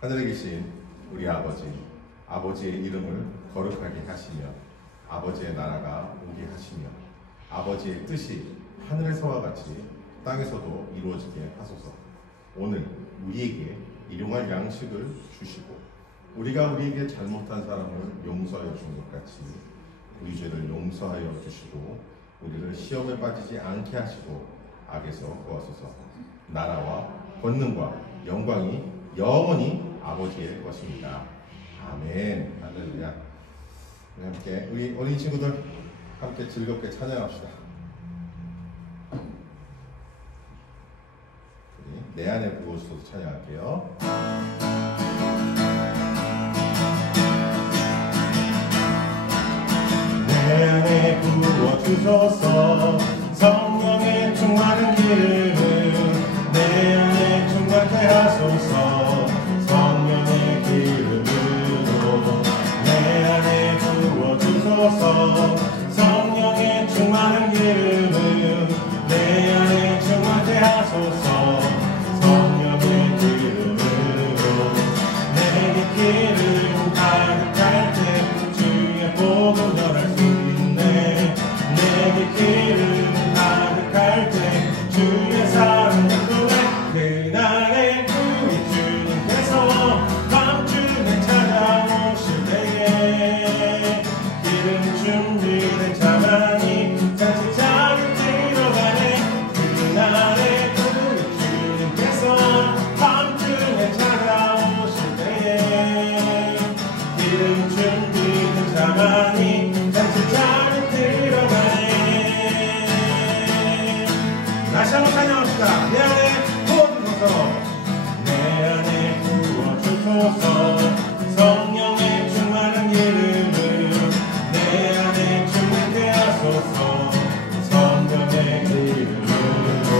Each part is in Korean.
하늘에 계신 우리 아버지의 이름을 거룩하게 하시며 아버지의 나라가 오게 하시며 아버지의 뜻이 하늘에서와 같이 땅에서도 이루어지게 하소서. 오늘 우리에게 일용할 양식을 주시고 우리가 우리에게 잘못한 사람을 용서하여 준 것 같이 우리 죄를 용서하여 주시고 우리를 시험에 빠지지 않게 하시고 악에서 구하소서. 나라와 권능과 영광이 영원히 아버지의 것입니다. 아멘. 할렐루야. 우리 함께 우리 어린 친구들 함께 즐겁게 찬양합시다. 내 안에 부어주셔서 찬양할게요. 내 안에 부어주소서. 성령의 충만한 기름을 내 안에 충만케 하소서. 성령의 기름으로 내 안에 부어주소서. 성령의 충만한 기름을 내 안에 충만케 하소서. 성령의 기름으로 내게 기름 가득할 때 주의 복음 전할 수 있네. 내게 기름 가득할 때 주의 사랑 나누네. 그날에 우리 주님께서 밤중에 찾아오실 때에 기름 준비된 자만이 잔치 자리 들어가네. 그날에 우리 주님께서 밤중에 찾아오실 때에 기름 준비된 자만이 잔치 자리 들어가네. 다시 한번 찬양합시다. 내 안에 부어주소서. 내 안에 부어주소서. 성령의 충만한 기름을 내 안에 충만케 하소서. 성령의 기름으로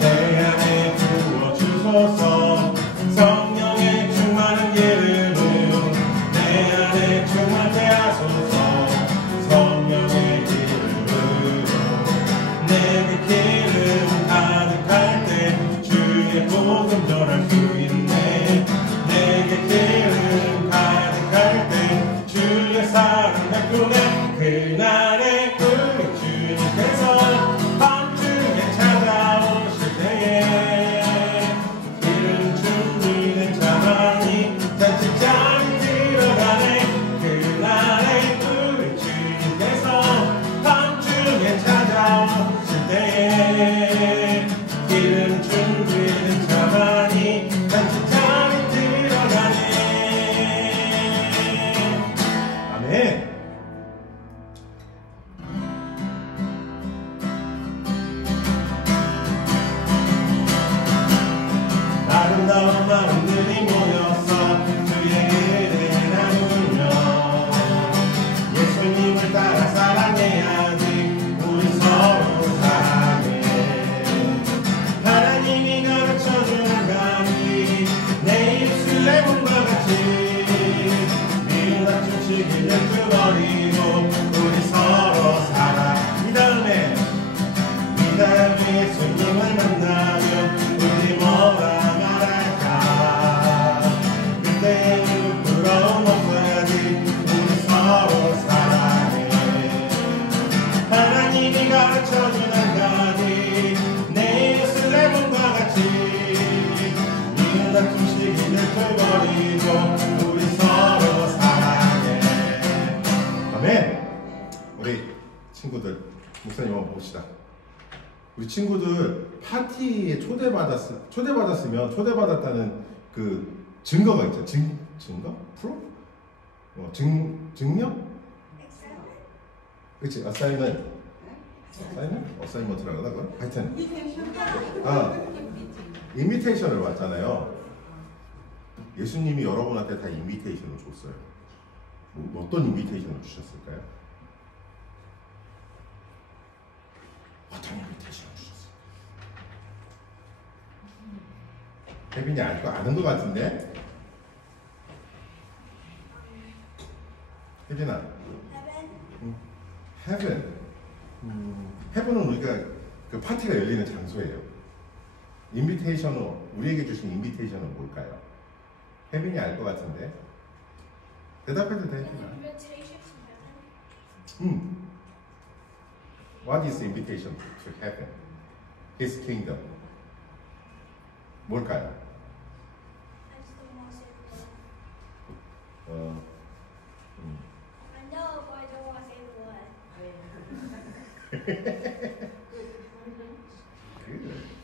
내 안에 부어주소서. 성령의 충만한 기름을 내 안에 충만케 하소서. 성령의 기름으로 내게 기름 가득할 때 주의 복음 전할 수 있네. 내게 기름 가득할 때 주의 사랑 베푸네. 그날에 우리 주님께서 밤중에 찾아오실 때에 기름 준비된 자만이 잔치 자리 들어가네. 그날에 우리 주님께서 밤중에 찾아오실 때에 기름 준비된 자만이 잔치 자리 들어가네. 아멘. 아름다운 마음들이 모여서 주의 은혜 나누며 예수님을 따라 사랑해야지. 우리 서로 사랑해. 하나님이 가르쳐주는 가니 내 예루살렘과 같이 미운 다툼 시기를 끄버리고 우리 서로 살아. 이 다음에 예수님을 만나면 우리 뭐라 말할까. 그때 부끄러움 없어야지. 우리 서로 사랑해. 하나님이 가르쳐준 한 가지 내 예루살렘과 같이 미운 다툼 시기를 끄버리고 우리 서로 사랑해. 아멘. 우리 친구들 목사님 한번 봅시다. 우리 친구들 파티에 초대받았으면 초대받았다는 그 증거가 있죠. 증거? 프로? 증명? 그치? 어사이먼트라고 하나? 하여튼 인비테이션을 받잖아요. 예수님이 여러분한테 다 인비테이션을 줬어요. 어떤 인비테이션을 주셨을까요? 어떤 인비테이션을 주셨어요? 혜빈이 아는 것 같은데? 혜빈아, 헤븐. 헤븐은 우리가 그 파티가 열리는 장소예요. 인비테이션은 우리에게 주신 인비테이션은 뭘까요? 혜빈이 알 것 같은데. 대답해도 돼. Invitation to heaven. What is the invitation to heaven? His kingdom. 뭘까요? I just don't want to say the word. I know, but I don't want to say the word. Good.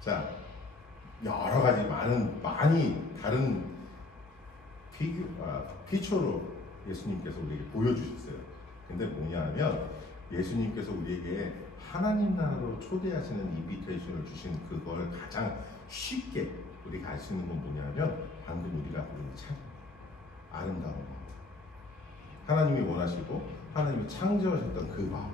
자, 여러 가지 많이 다른 피처로 예수님께서 우리에게 보여주셨어요. 근데 뭐냐 하면 예수님께서 우리에게 하나님 나라로 초대하시는 인비테이션을 주신 그걸 가장 쉽게 우리가 알 수 있는 건 뭐냐 하면 방금 우리가 부른 찬양, 아름다운 마음. 하나님이 원하시고 하나님이 창조하셨던 그 마음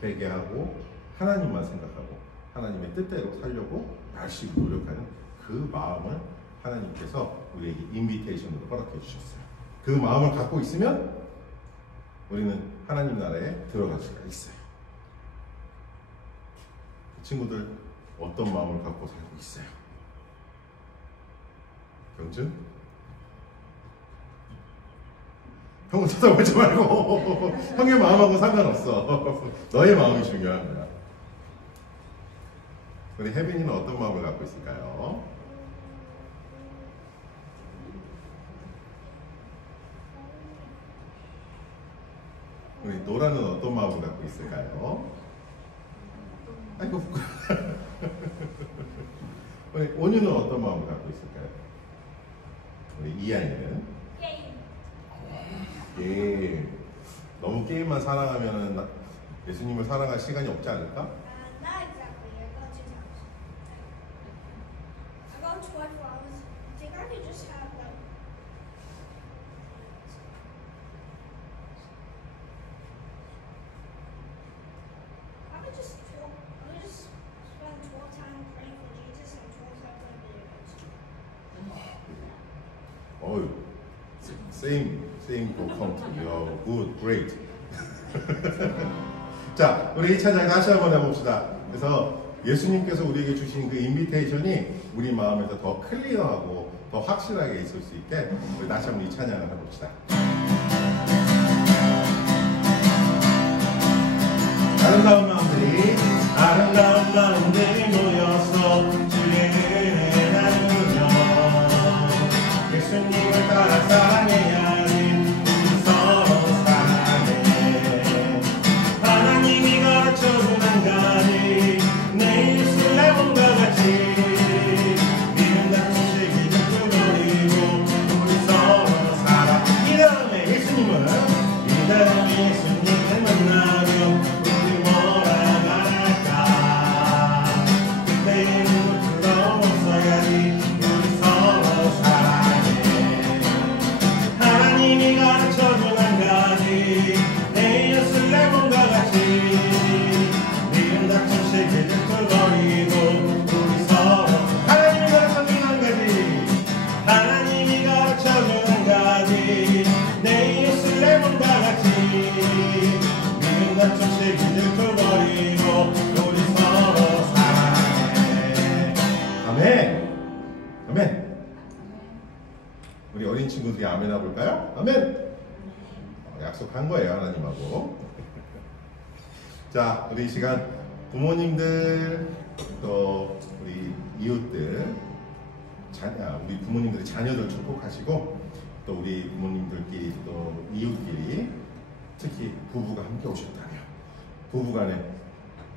되게 하고 하나님만 생각하고 하나님의 뜻대로 살려고 열심히 노력하는 그 마음을 하나님께서 우리에게 인비테이션으로 허락해 주셨어요. 그 마음을 갖고 있으면 우리는 하나님 나라에 들어갈 수가 있어요. 친구들 어떤 마음을 갖고 살고 있어요? 경준? 형을 쳐다보지 말고 형의 마음하고 상관없어. 너의 마음이 중요한 거야. 우리 혜빈이는 어떤 마음을 갖고 있을까요? 우리 노라는 어떤 마음을 갖고 있을까요? 아이고 부끄러워. 우리 온유는 어떤 마음을 갖고 있을까요? 우리 이한이는? 게임. 게임. 너무 게임만 사랑하면 예수님을 사랑할 시간이 없지 않을까? Not exactly. I got 2 times. I got 24 hours. I think I could just have like. I would just spend 12 time praying for Jesus and 12 time playing video games. 어유, same for count. Yo, good, great. 자, 우리 이 찬양 다시 한번 해봅시다. 그래서 예수님께서 우리에게 주신 그 인비테이션이 우리 마음에서 더 클리어하고 더 확실하게 있을 수 있게 우리 다시 한번 이 찬양을 해봅시다. 아름다운 마음들이 모여서 주의 은혜 나누며 예수님을 따라 사랑해야지. 우리 서로 사랑해. 하나님이 가르쳐준 한 가지 내 예루살렘과 같이 믿음 같은 시기를 뚫어버리고 우리 서로 살아. 이 다음에 예수님을 만나면 우리 뭐라 말할까. 그때의 눈을 들어서야지. 우리 서로 사랑해. 하나님이 가르쳐준 한 가지 내 예루살렘과 같이 믿음 닫힌 시기를 뚫어버리고 우리 서로. 하나님이 가르쳐준 한 가지, 하나님이 가르쳐준 한 가지 내 예루살렘과 같이 믿음 닫힌 시기를 뚫어버리고 우리 서로 사랑해. 아멘! 아멘! 우리 어린 친구들이 아멘 해볼까요? 아멘! 약속한 거예요, 하나님하고. 자, 우리 이 시간 부모님들, 또 우리 이웃들, 우리 부모님들의 자녀들 축복하시고, 또 우리 부모님들끼리, 또 이웃끼리, 특히 부부가 함께 오셨다면, 부부간에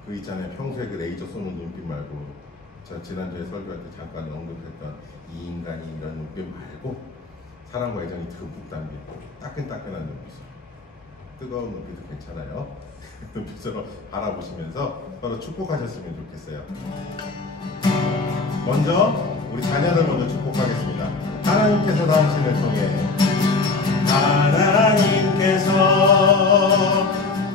그 있잖아요, 평소에 그 레이저 쏘는 눈빛 말고, 저 지난주에 설교할 때 잠깐 언급했던 이 인간이 이런 눈빛 말고, 사랑과 애정이 듬뿍 담긴 따끈따끈한 눈빛, 뜨거운 눈빛도 괜찮아요. 눈빛으로 바라보시면서 서로 축복하셨으면 좋겠어요. 먼저 우리 자녀를 먼저 축복하겠습니다. 하나님께서 당신을 통해, 하나님께서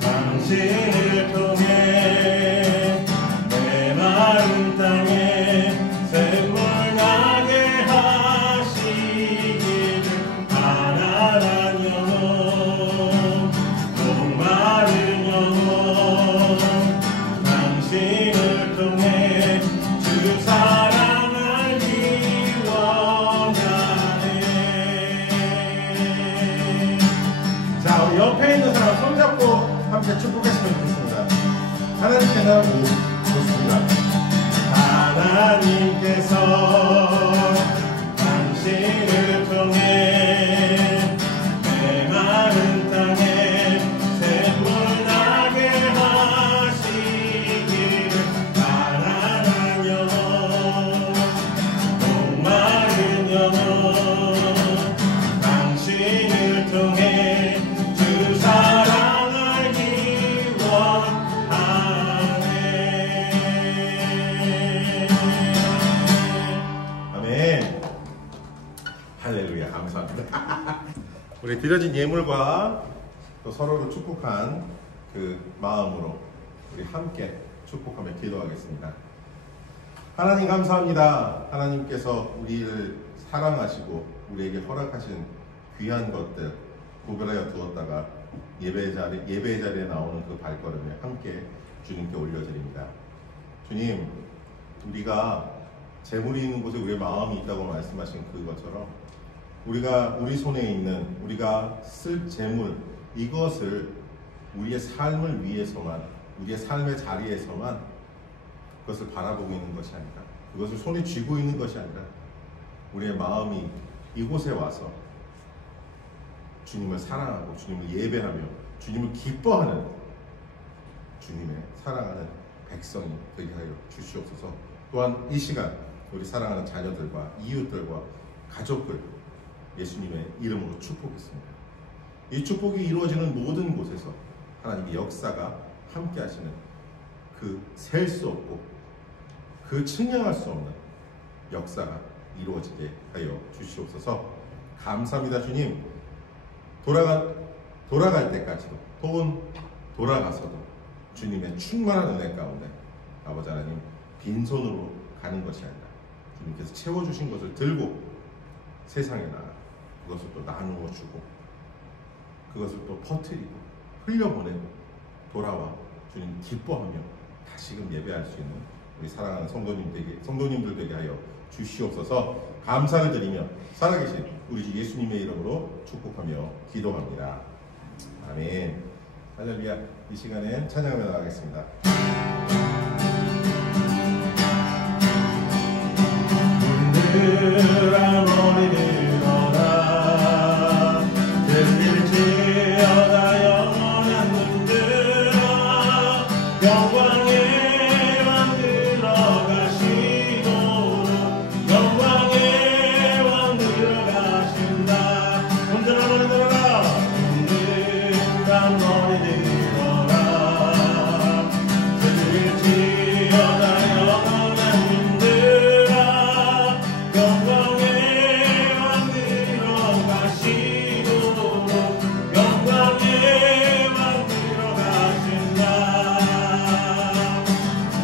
당신을 통해 내 마음 땅에 샘물 나게 하시기를. 가난한 영혼, 목마른 영혼, 당신을 통해 주사 하나님께서 좋습니다. 하나님께서 당신을 통해 메마른 땅에 샘물 나게 하시기를 가난한 영혼 목마른 영혼 당신을 통해 주 사랑 알기 원하네. 아멘. 할렐루야. 감사합니다. 우리 드려진 예물과 또 서로를 축복한 그 마음으로 우리 함께 축복하며 기도하겠습니다. 하나님 감사합니다. 하나님께서 우리를 사랑하시고 우리에게 허락하신 귀한 것들 구별하여 두었다가 예배 자리에 나오는 그 발걸음에 함께 주님께 올려드립니다. 주님, 우리가 재물이 있는 곳에 우리의 마음이 있다고 말씀하신 그것처럼 우리가 우리 손에 있는 우리가 쓸 재물 이것을 우리의 삶을 위해서만 우리의 삶의 자리에서만 그것을 바라보고 있는 것이 아니라 그것을 손에 쥐고 있는 것이 아니라 우리의 마음이 이곳에 와서 주님을 사랑하고 주님을 예배하며 주님을 기뻐하는 주님의 사랑하는 백성이 되게 하여 주시옵소서. 또한 이 시간 우리 사랑하는 자녀들과 이웃들과 가족들 예수님의 이름으로 축복했습니다. 이 축복이 이루어지는 모든 곳에서 하나님의 역사가 함께 하시는 그 셀 수 없고 그 측량할 수 없는 역사가 이루어지게 하여 주시옵소서. 감사합니다. 주님. 돌아갈 때까지도 또는 돌아가서도 주님의 충만한 은혜 가운데 아버지 하나님 빈손으로 가는 것이 아니라 주님께서 채워주신 것을 들고 세상에 나가 그것을 또 나누어 주고 그것을 또 퍼뜨리고 흘려보내고 돌아와 주님 기뻐하며 다시금 예배할 수 있는 우리 사랑하는 성도님들 되게 하여 주시옵소서. 감사를 드리며 살아계신 우리 주 예수님의 이름으로 축복하며 기도합니다. 아멘. 할렐루야. 이 시간에 찬양하며 나가겠습니다. 문드라 머리를 걸어 들릴지어다 영원한 문드라 영광에 만들어 가시도록 영광에 만들어 가신다. 문드라 머리 들어라 문드라 머리 들어라 들릴지어다 영원한 문드라 영광에 만들어 가시도록 영광에 만들어 가신다.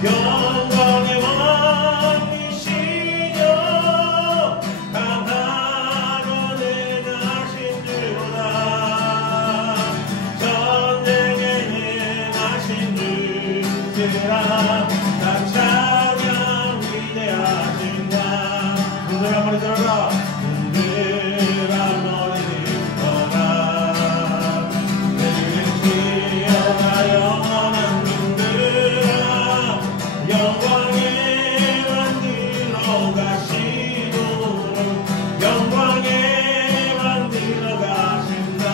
영광의 왕이시여 강하고 내가신 주로다 전쟁에 행하신 주시라 나 찬양 위대하신다. 문드라 머리 들어라 문드라 머리 들어라 들릴지어다 영원한 문드라 영광에 만들어 가시도록 영광에 만들어 가신다.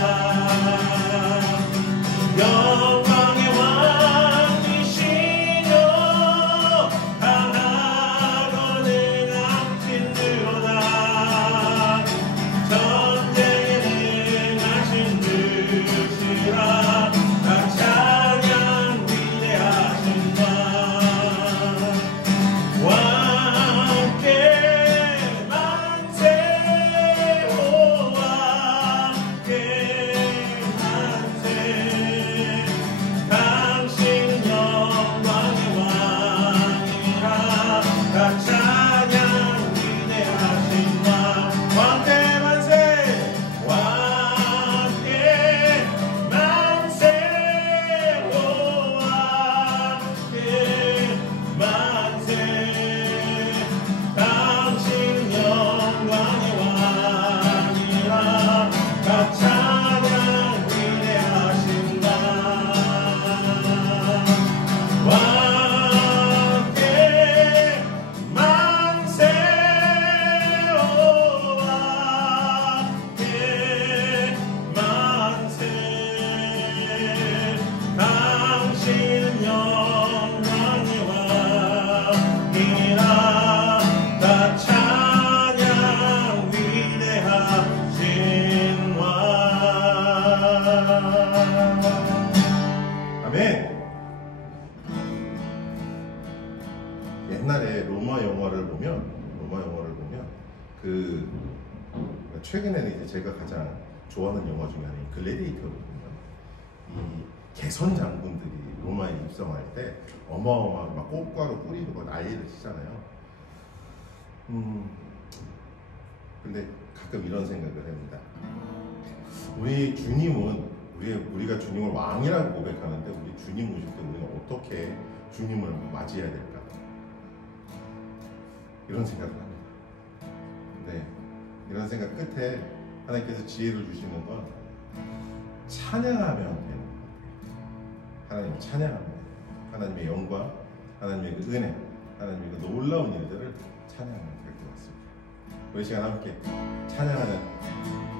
영광의 왕이시여 강하고 능하신 주로다 옛날에 로마 영화를 보면 그 최근에는 이제 제가 가장 좋아하는 영화 중에 하나인 글래디에이터거든요. 이 개선 장군들이 로마에 입성할 때 어마어마한 막 꽃가루 뿌리고 막 난리를 치잖아요. 근데 가끔 이런 생각을 합니다. 우리 주님은 우리가 주님을 왕이라고 고백하는데 우리 주님 오실 때 우리는 어떻게 주님을 맞이해야 될까? 이런 생각을 합니다. 네, 이런 생각 끝에 하나님께서 지혜를 주시는 건 찬양하면 되는 것 같아요. 하나님을 찬양하면 돼요. 하나님의 영광, 하나님의 그 은혜, 하나님의 그 놀라운 일들을 찬양하면 될 것 같습니다. 우리 시간 함께 찬양하는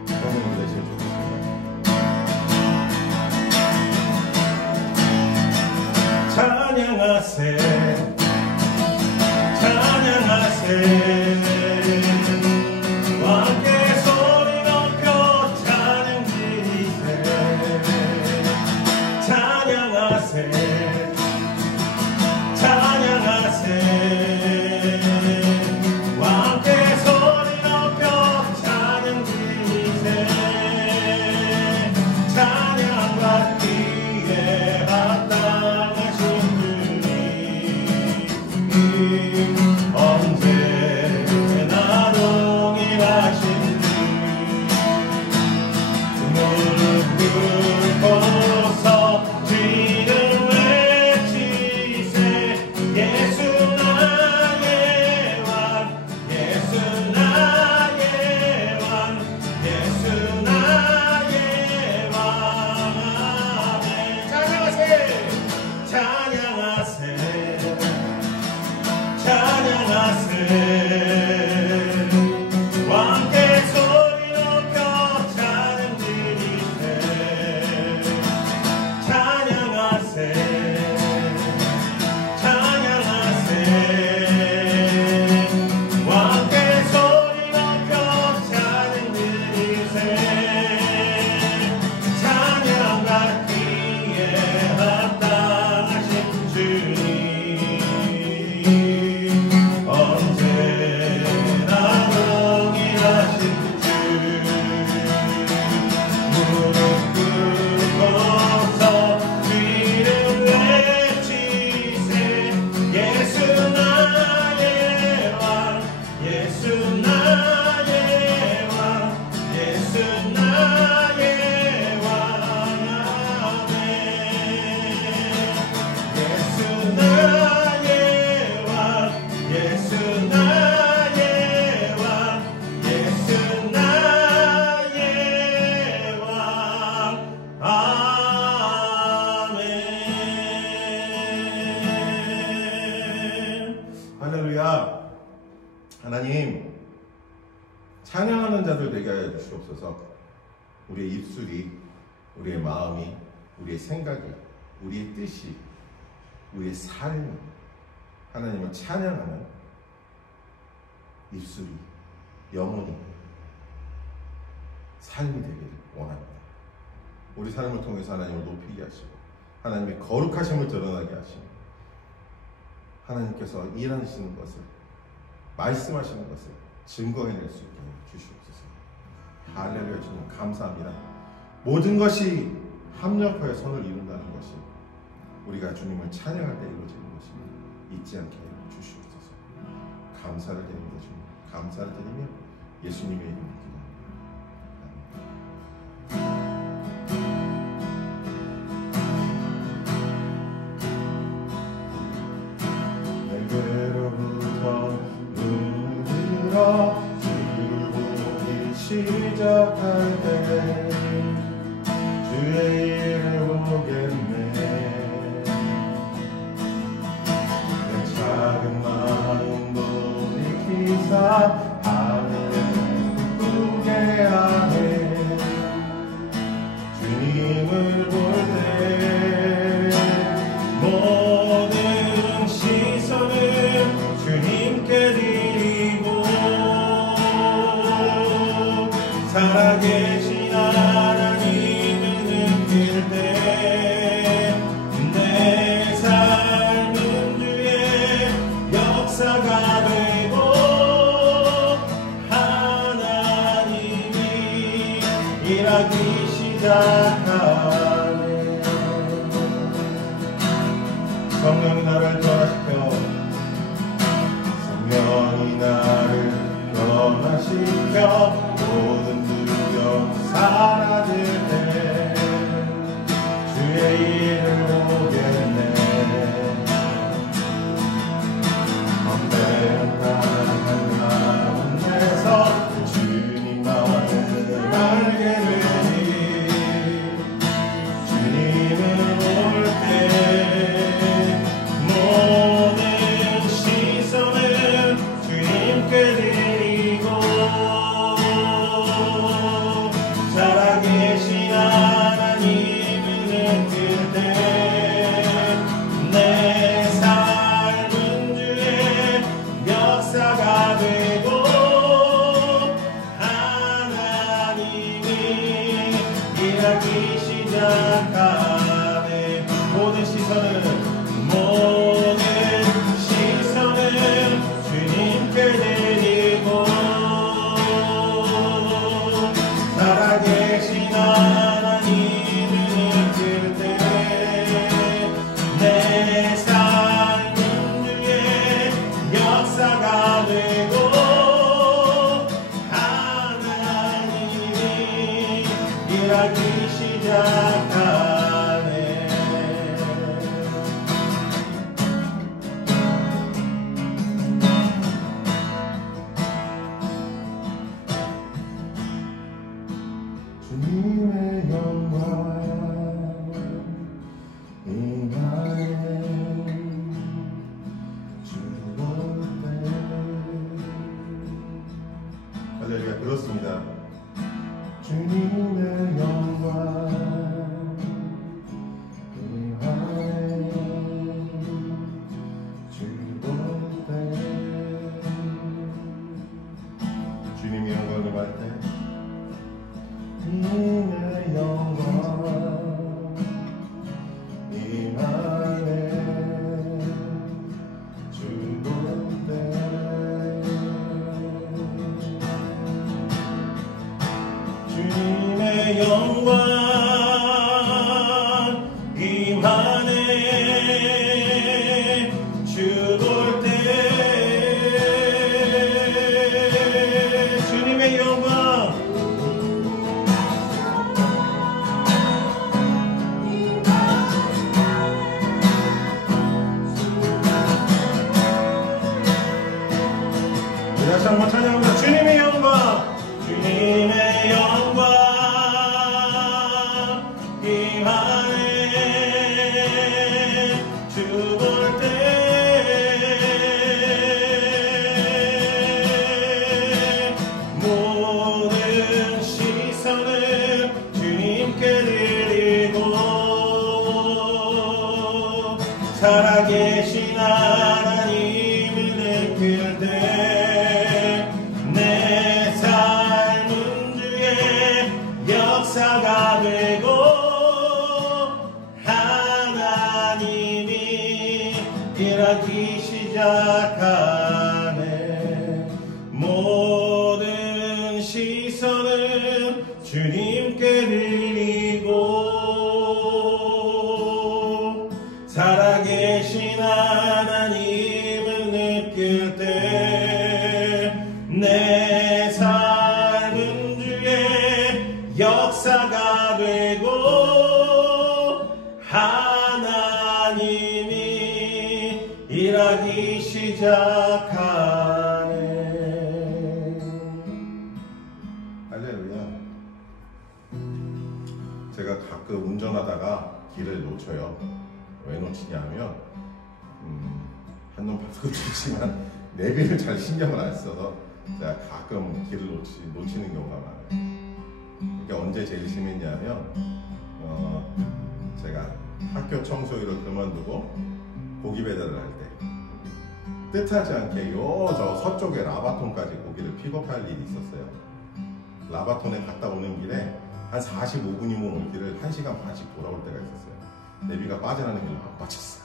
성령님 되시면 좋겠습니다. 찬양하세 찬양하세 함께 소리 높여 찬양 지리세 찬양하세 찬양하세 함께 소리 높여 찬양 지리세 찬양 받기에 합당하신 주님 언제나 동일하신 주 무릎 꿇고서 주를 외치세 예수 나의 왕 예수 나의 왕 예수 나의 왕 아멘 찬양하세 찬양하세 찬양하세 왕께 소리 높여 찬양 드리세 찬양하세 찬양하세 왕께 소리 높여 찬양 드리세 찬양 받기에 합당하신 주님 언제나 동일하신 주 무릎 꿇고서 주를 외치세 예수 나의 왕 예수 나의 왕 예수 나의 왕 아멘 예수 나의 왕 예수 나의 왕 예수 나의 왕 아멘 할렐루야. 하나님 찬양하는 자들 되게 하여 주시옵소서. 우리의 입술이, 우리의 마음이, 우리의 생각이, 우리의 뜻이, 우리의 삶이 하나님을 찬양하는 입술이, 영혼이, 삶이 되기를 원합니다. 우리 삶을 통해서 하나님을 높이게 하시고 하나님의 거룩하심을 드러나게 하시고 하나님께서 일하시는 것을, 말씀하시는 것을 증거해낼 수 있게 주시옵소서. 할렐루야. 주님 감사합니다. 모든 것이 합력하여 선을 이룬다는 것이 우리가 주님을 찬양할 때 이루어지는 것입니다. 잊지 않게 주시옵소서. 감사를 드립니다. 주님 감사를 드리며 예수님의 이름으로 내게로부터 눈을 들어 주를 보기 시작할 때 주의 일을 보겠네 내 작은 마음 돌이키사 하늘을 기쁘게 하네 주님을 볼 때 모든 시선을 주님께 드리고 살아계신 시작하네. 성령이 나를 변화시켜, 성령이 나를 변화시켜 모든 두려움 사라질 때 주의 일을 보겠네. 험담한 가운데서 주님만을 알게 되니 주님을 볼 때 모든 시선을 주님께 드리고 살아계신 하나님을 느낄 때 내 삶은 주의 역사가 되고 하나님이 일하기 시작하네. 모든 시선을 주님께 드리고 살아계신 하나님을 느낄 때 내 삶 중에 역사가 되고 하나님이 일하기 시작하네. 주님의 영광 임하네. 주볼 때 할렐루야. 그렇습니다. 주님의 영광 임하네. 주볼 때 주님의 영광 임할 때 주님의 영광 임하네. 주볼 때 주님의 영광 임하네. 주볼 때 주님의 영광 다시 한번 찬양합니다. 주님의 영광 주님의 영광 임하네. 주볼 때 모든 시선을 주님께 드리고 살아계신 하나님을 느낄 때 내 삶은 주의 역사가 되고 하나님이 일하기 시작하네. 모든 시선을 주님께 드리고 살아계신 하나님을 느낄 때 내 삶은 주의 역사가 되고 하나님이 일하기 시작하네. 할렐루야. 제가 가끔 운전하다가 길을 놓쳐요. 왜 놓치냐면 한눈 봐도 좋지만 내비를 잘 신경을 안 써서 제가 가끔 길을 놓치는 경우가 많아요. 그러니까 언제 제일 심했냐면 제가 학교 청소일을 그만두고 고기 배달을 할 때 뜻하지 않게 저 서쪽에 라바톤까지 고기를 픽업할 일이 있었어요. 라바톤에 갔다 오는 길에 한 45분이면 올 길을 1시간 반씩 돌아올 때가 있었어요. 내비가 빠져나는 길로 안 빠졌어요.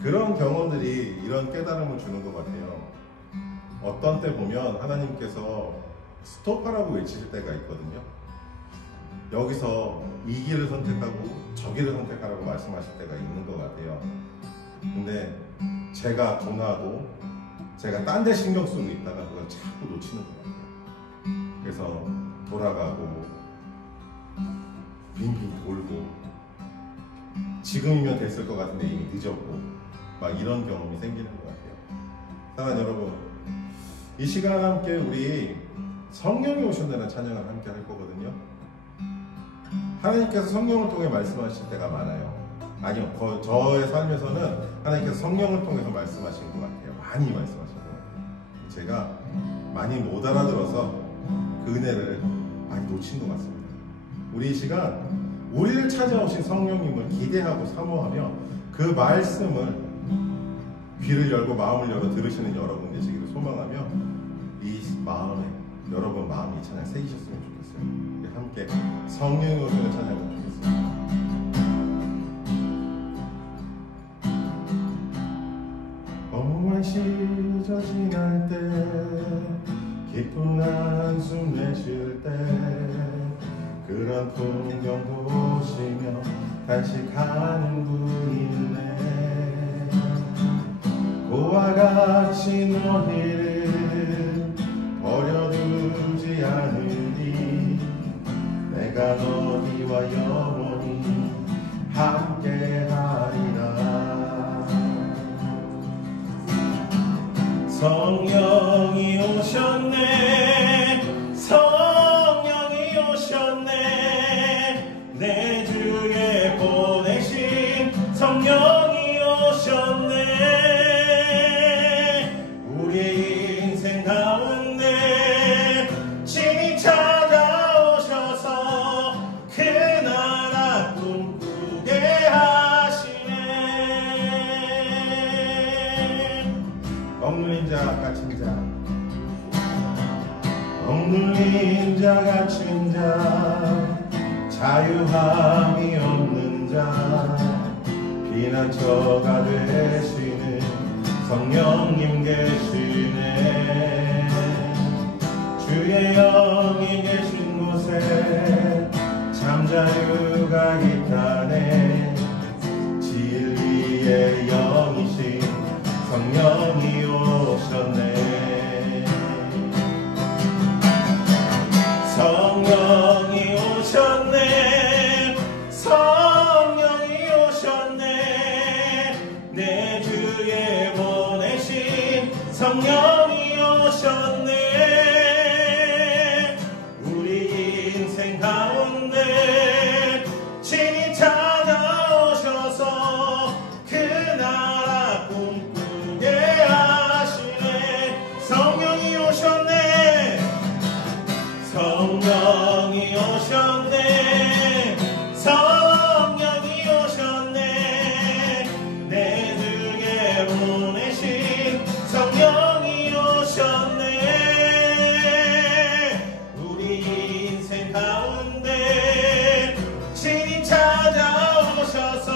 그런 경험들이 이런 깨달음을 주는 것 같아요. 어떤 때 보면 하나님께서 스톱하라고 외칠 때가 있거든요. 여기서 이 길을 선택하고 저 길을 선택하라고 말씀하실 때가 있는 것 같아요. 근데 제가 둔하고 제가 딴 데 신경 쓰고 있다가 그걸 자꾸 놓치는 것 같아요. 그래서 돌아가고 빙빙 돌고 지금이면 됐을 것 같은데 이미 늦었고 막 이런 경험이 생기는 것 같아요. 사랑하는 여러분, 이 시간 함께 우리 성령이 오신다는 찬양을 함께 할 거거든요. 하나님께서 성령을 통해 말씀하실 때가 많아요. 아니요, 저의 삶에서는 하나님께서 성령을 통해서 말씀하신 것 같아요. 많이 말씀하신 것 같아요. 제가 많이 못 알아들어서 그 은혜를 많이 놓친 것 같습니다. 우리 이 시간 우리를 찾아오신 성령님을 기대하고 사모하며 그 말씀을 귀를 열고 마음을 열어 들으시는 여러분 되시기를 소망하며 이 마음에 여러분 마음이 이 찬양 새기셨으면 좋겠어요. 우리 함께 성령이 오시는 찬양을 드리겠습니다. 험한 시절 지날 때 기쁜 한숨 내쉴 때 그런 풍경 보시며 간직하는 분이네. 그와 같이 너희를 버려두지 않으리. 내가 너희와 영원히 함께하리라. 성령이 오셨네. 성령이 오셨네. 내 주에 보내신 성령이 오셨네. 우리 인생 가운데 친히 찾아오셔서 그 나라 꿈꾸게 하시네. 억눌린 자 갇힌 자 억눌린 자 갇힌 자 자유함이 없는 자 피난처가 되시는 성령님 계시네. 주의 영이 계신 곳에 참 자유가 있다네. 진리의 영이신 성령이 오셨네. 성령이 오셨네. 성령이 오셨네. 내 주에 보내신 성령이 오셨네. 우리 인생 가운데 친히 찾아오셔서 그 나라 꿈꾸게 하시네. 성령이 오셨네. 성령이 오셨네. 성령이 오셨네. 내 주에 보내신 성령이 오셨네. 우리 인생 가운데 친히 찾아오셔서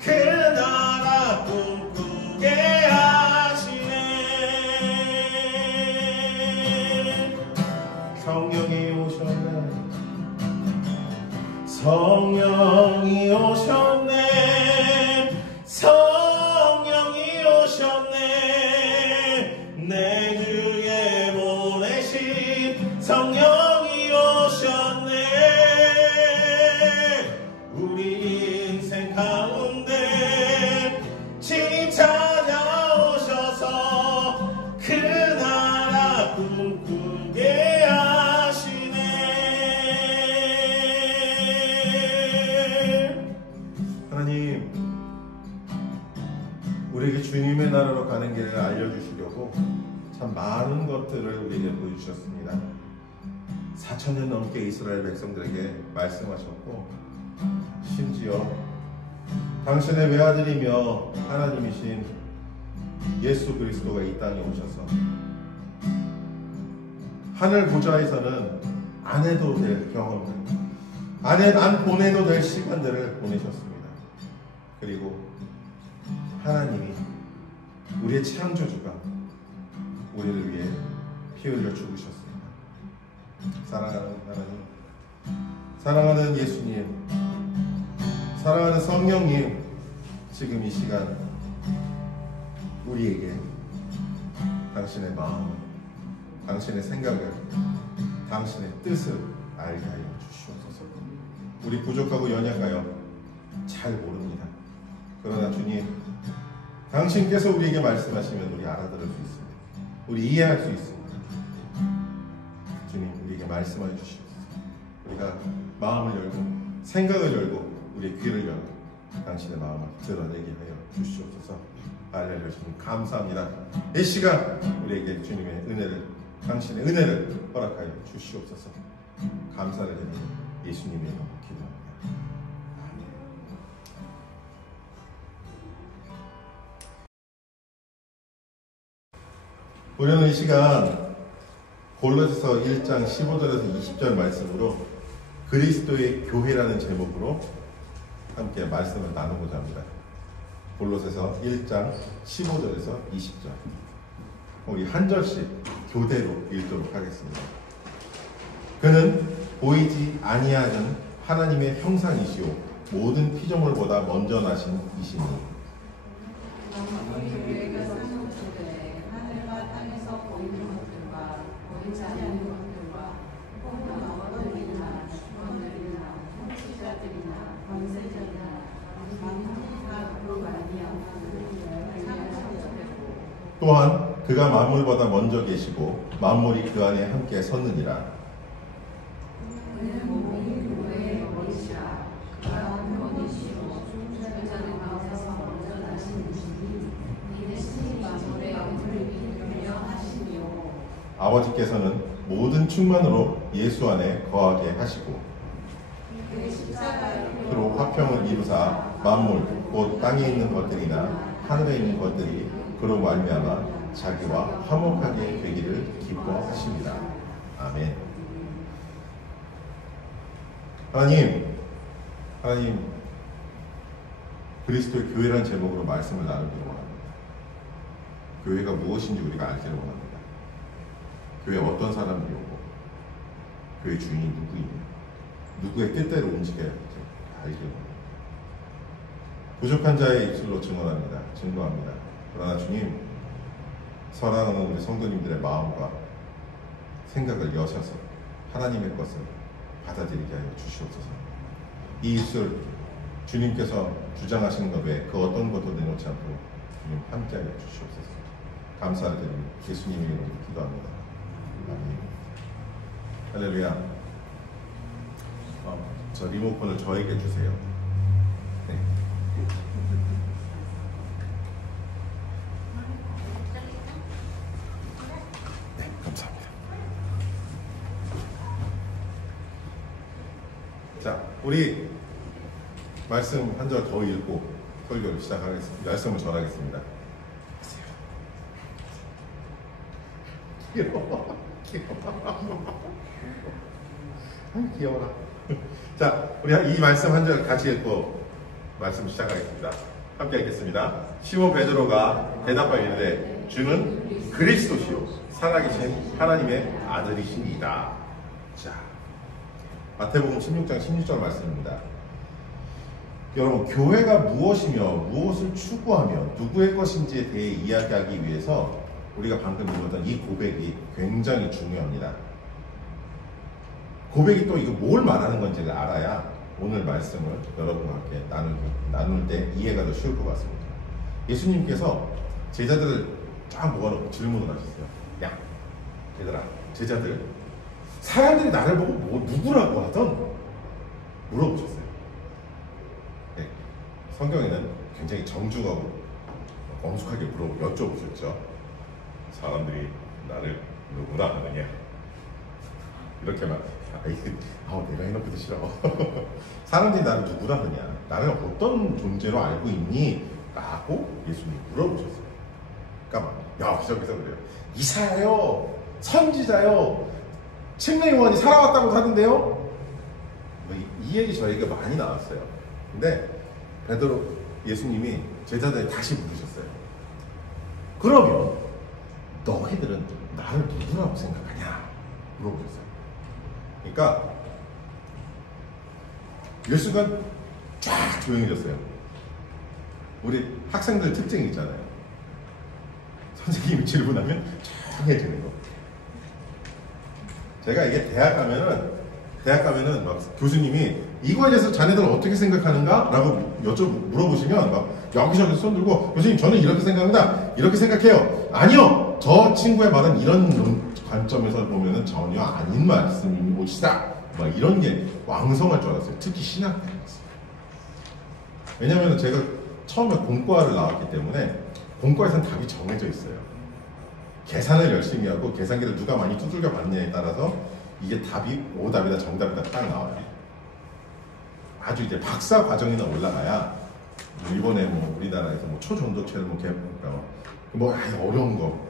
그 나라 꿈꾸게 하시네. 성령이 오셨네. 성령이 오셨네. 성령이 오셨네. 내 주에 보내신 성령이 오셨네. 우리 인생 가운데 친히 찾아오셔서 그 나라 꿈꾸게 하시네. 하나님, 우리에게 주님의 나라로 가는 길을 알려주시려고 참 많은 것들을 우리에게 보여주셨습니다. 4,000년 넘게 이스라엘 백성들에게 말씀하셨고, 심지어 당신의 외아들이며 하나님이신 예수 그리스도가 이 땅에 오셔서 하늘 보좌에서는 안 해도 될 경험들, 안 보내도 될 시간들을 보내셨습니다. 그리고 하나님이 우리의 창조주가 우리를 위해 피 흘려 죽으셨습니다. 사랑하는 하나님, 사랑하는 예수님, 사랑하는 성령님, 지금 이 시간 우리에게 당신의 마음, 당신의 생각을, 당신의 뜻을 알게 하여 주시옵소서. 우리 부족하고 연약하여 잘 모릅니다. 그러나 주님, 당신께서 우리에게 말씀하시면 우리 알아들을 수 있습니다. 우리 이해할 수 있습니다. 주님, 우리에게 말씀해 주시옵소서. 우리가 마음을 열고 생각을 열고 우리의 귀를 열고 당신의 마음을 드러내게 하여 주시옵소서. 알렐루야. 주님 감사합니다. 이 시간 우리에게 주님의 은혜를, 당신의 은혜를 허락하여 주시옵소서. 감사를 드리며 예수님의 이름으로 기도합니다. 우리는 이 시간 골로새서 1장 15절에서 20절 말씀으로 그리스도의 교회라는 제목으로 함께 말씀을 나누고자 합니다. 골로새서 1장 15절에서 20절. 우리 한 절씩 교대로 읽도록 하겠습니다. 그는 보이지 아니하는 하나님의 형상이시오 모든 피조물보다 먼저 나신 이시니 하늘과 땅에서 보이는 것들과 보이지 않는 것들과 혹은 어둠이나 주권들이나 통치자들이나 권세자들이나 만물이 다 그로 말미암아 창조되고 또한 그가 만물보다 먼저 계시고 만물이 그 안에 함께 섰느니라. 그는 몸이 교회의 머리시라. 그가 근원이시오 존재자들 가운데서 먼저 나신 이시니 이는 신이 만물의 영을 이끌며 하시니요. 아버지께서는 모든 충만으로 예수 안에 거하게 하시고 그 십자가로 그로 화평을 이루사 만물 곧 땅에 있는 것들이나 하늘에 있는 것들이 그로 말미암아 자기와 화목하게 되기를 기뻐하십니다. 아멘. 하나님 그리스도의 교회라는 제목으로 말씀을 나누기를 원합니다. 교회가 무엇인지 우리가 알기를 원합니다. 교회 어떤 사람들이 오고 교회 주인이 누구이며 누구의 뜻대로 움직여야 할지 알기를 원합니다. 부족한 자의 입술로 증거합니다. 그러나 주님, 사랑하는 우리 성도님들의 마음과 생각을 여셔서 하나님의 것을 받아들이게 하여 주시옵소서. 이 입술 주님께서 주장하시는 것 외에 그 어떤 것도 내놓지 않도록 주님 함께하여 주시옵소서. 감사를 드리며 예수님의 이름으로 기도합니다. 아멘. 할렐루야. 저 리모컨을 저에게 주세요. 네. 네, 감사합니다. 자, 우리 말씀 한 절 더 읽고 설교를 시작하겠습니다. 말씀을 전하겠습니다. 귀여워. 귀여워라. 자, 우리 이 말씀 한 절 같이 읽고 말씀 시작하겠습니다. 함께 읽겠습니다. 시몬 베드로가 대답하여 이르되 주는 그리스도시요 살아계신 하나님의 아들이시니이다. 자, 마태복음 16장 16절 말씀입니다. 여러분, 교회가 무엇이며 무엇을 추구하며 누구의 것인지에 대해 이야기하기 위해서 우리가 방금 읽었던 이 고백이 굉장히 중요합니다. 고백이 또 이거 뭘 말하는 건지를 알아야 오늘 말씀을 여러분과 함께 나눌 때 이해가 더 쉬울 것 같습니다. 예수님께서 제자들을 쫙 모아놓고 질문을 하셨어요. 야, 얘들아, 제자들, 사람들이 나를 보고 누구라고 하던 물어보셨어요. 네, 성경에는 굉장히 정중하고 엄숙하게 여쭤보셨죠. 사람들이 나를 누구라 하느냐? 이렇게만. 내가 해놓고도 싫어. 사람들이 나를 누구라 하느냐? 나를 어떤 존재로 알고 있니? 라고 예수님이 물어보셨어요. 그러니까 여기저기서 그래요. 이사야요, 선지자요, 침례 요한이 살아왔다고 하던데요? 이 얘기 저에게 많이 나왔어요. 근데 예수님이 제자들이 다시 물으셨어요. 그러면 너희들은 나를 누구라고 생각하냐? 물어보셨어요. 그러니까 뉴스가 쫙 조용해졌어요. 우리 학생들 특징이 있잖아요. 선생님이 질문하면 조용해지는 거. 제가 이게 대학 가면은 막 교수님이 이거에 대해서 자네들은 어떻게 생각하는가? 라고 물어보시면 막 여기저기 손 들고 교수님 저는 이렇게 생각합니다. 이렇게 생각해요. 아니요. 저 친구의 말은 이런 관점에서 보면은 전혀 아닌 말씀이시다. 막 이런 게 왕성할 줄 알았어요. 특히 신학교에서. 왜냐면 제가 처음에 공과를 나왔기 때문에 공과에서는 답이 정해져 있어요. 계산을 열심히 하고 계산기를 누가 많이 두들겨 봤냐에 따라서 이게 답이 오답이다 정답이다 딱 나와요. 아주 이제 박사 과정이나 올라가야 일본의 뭐 우리나라에서 뭐 초전도체를 뭐 어려운 거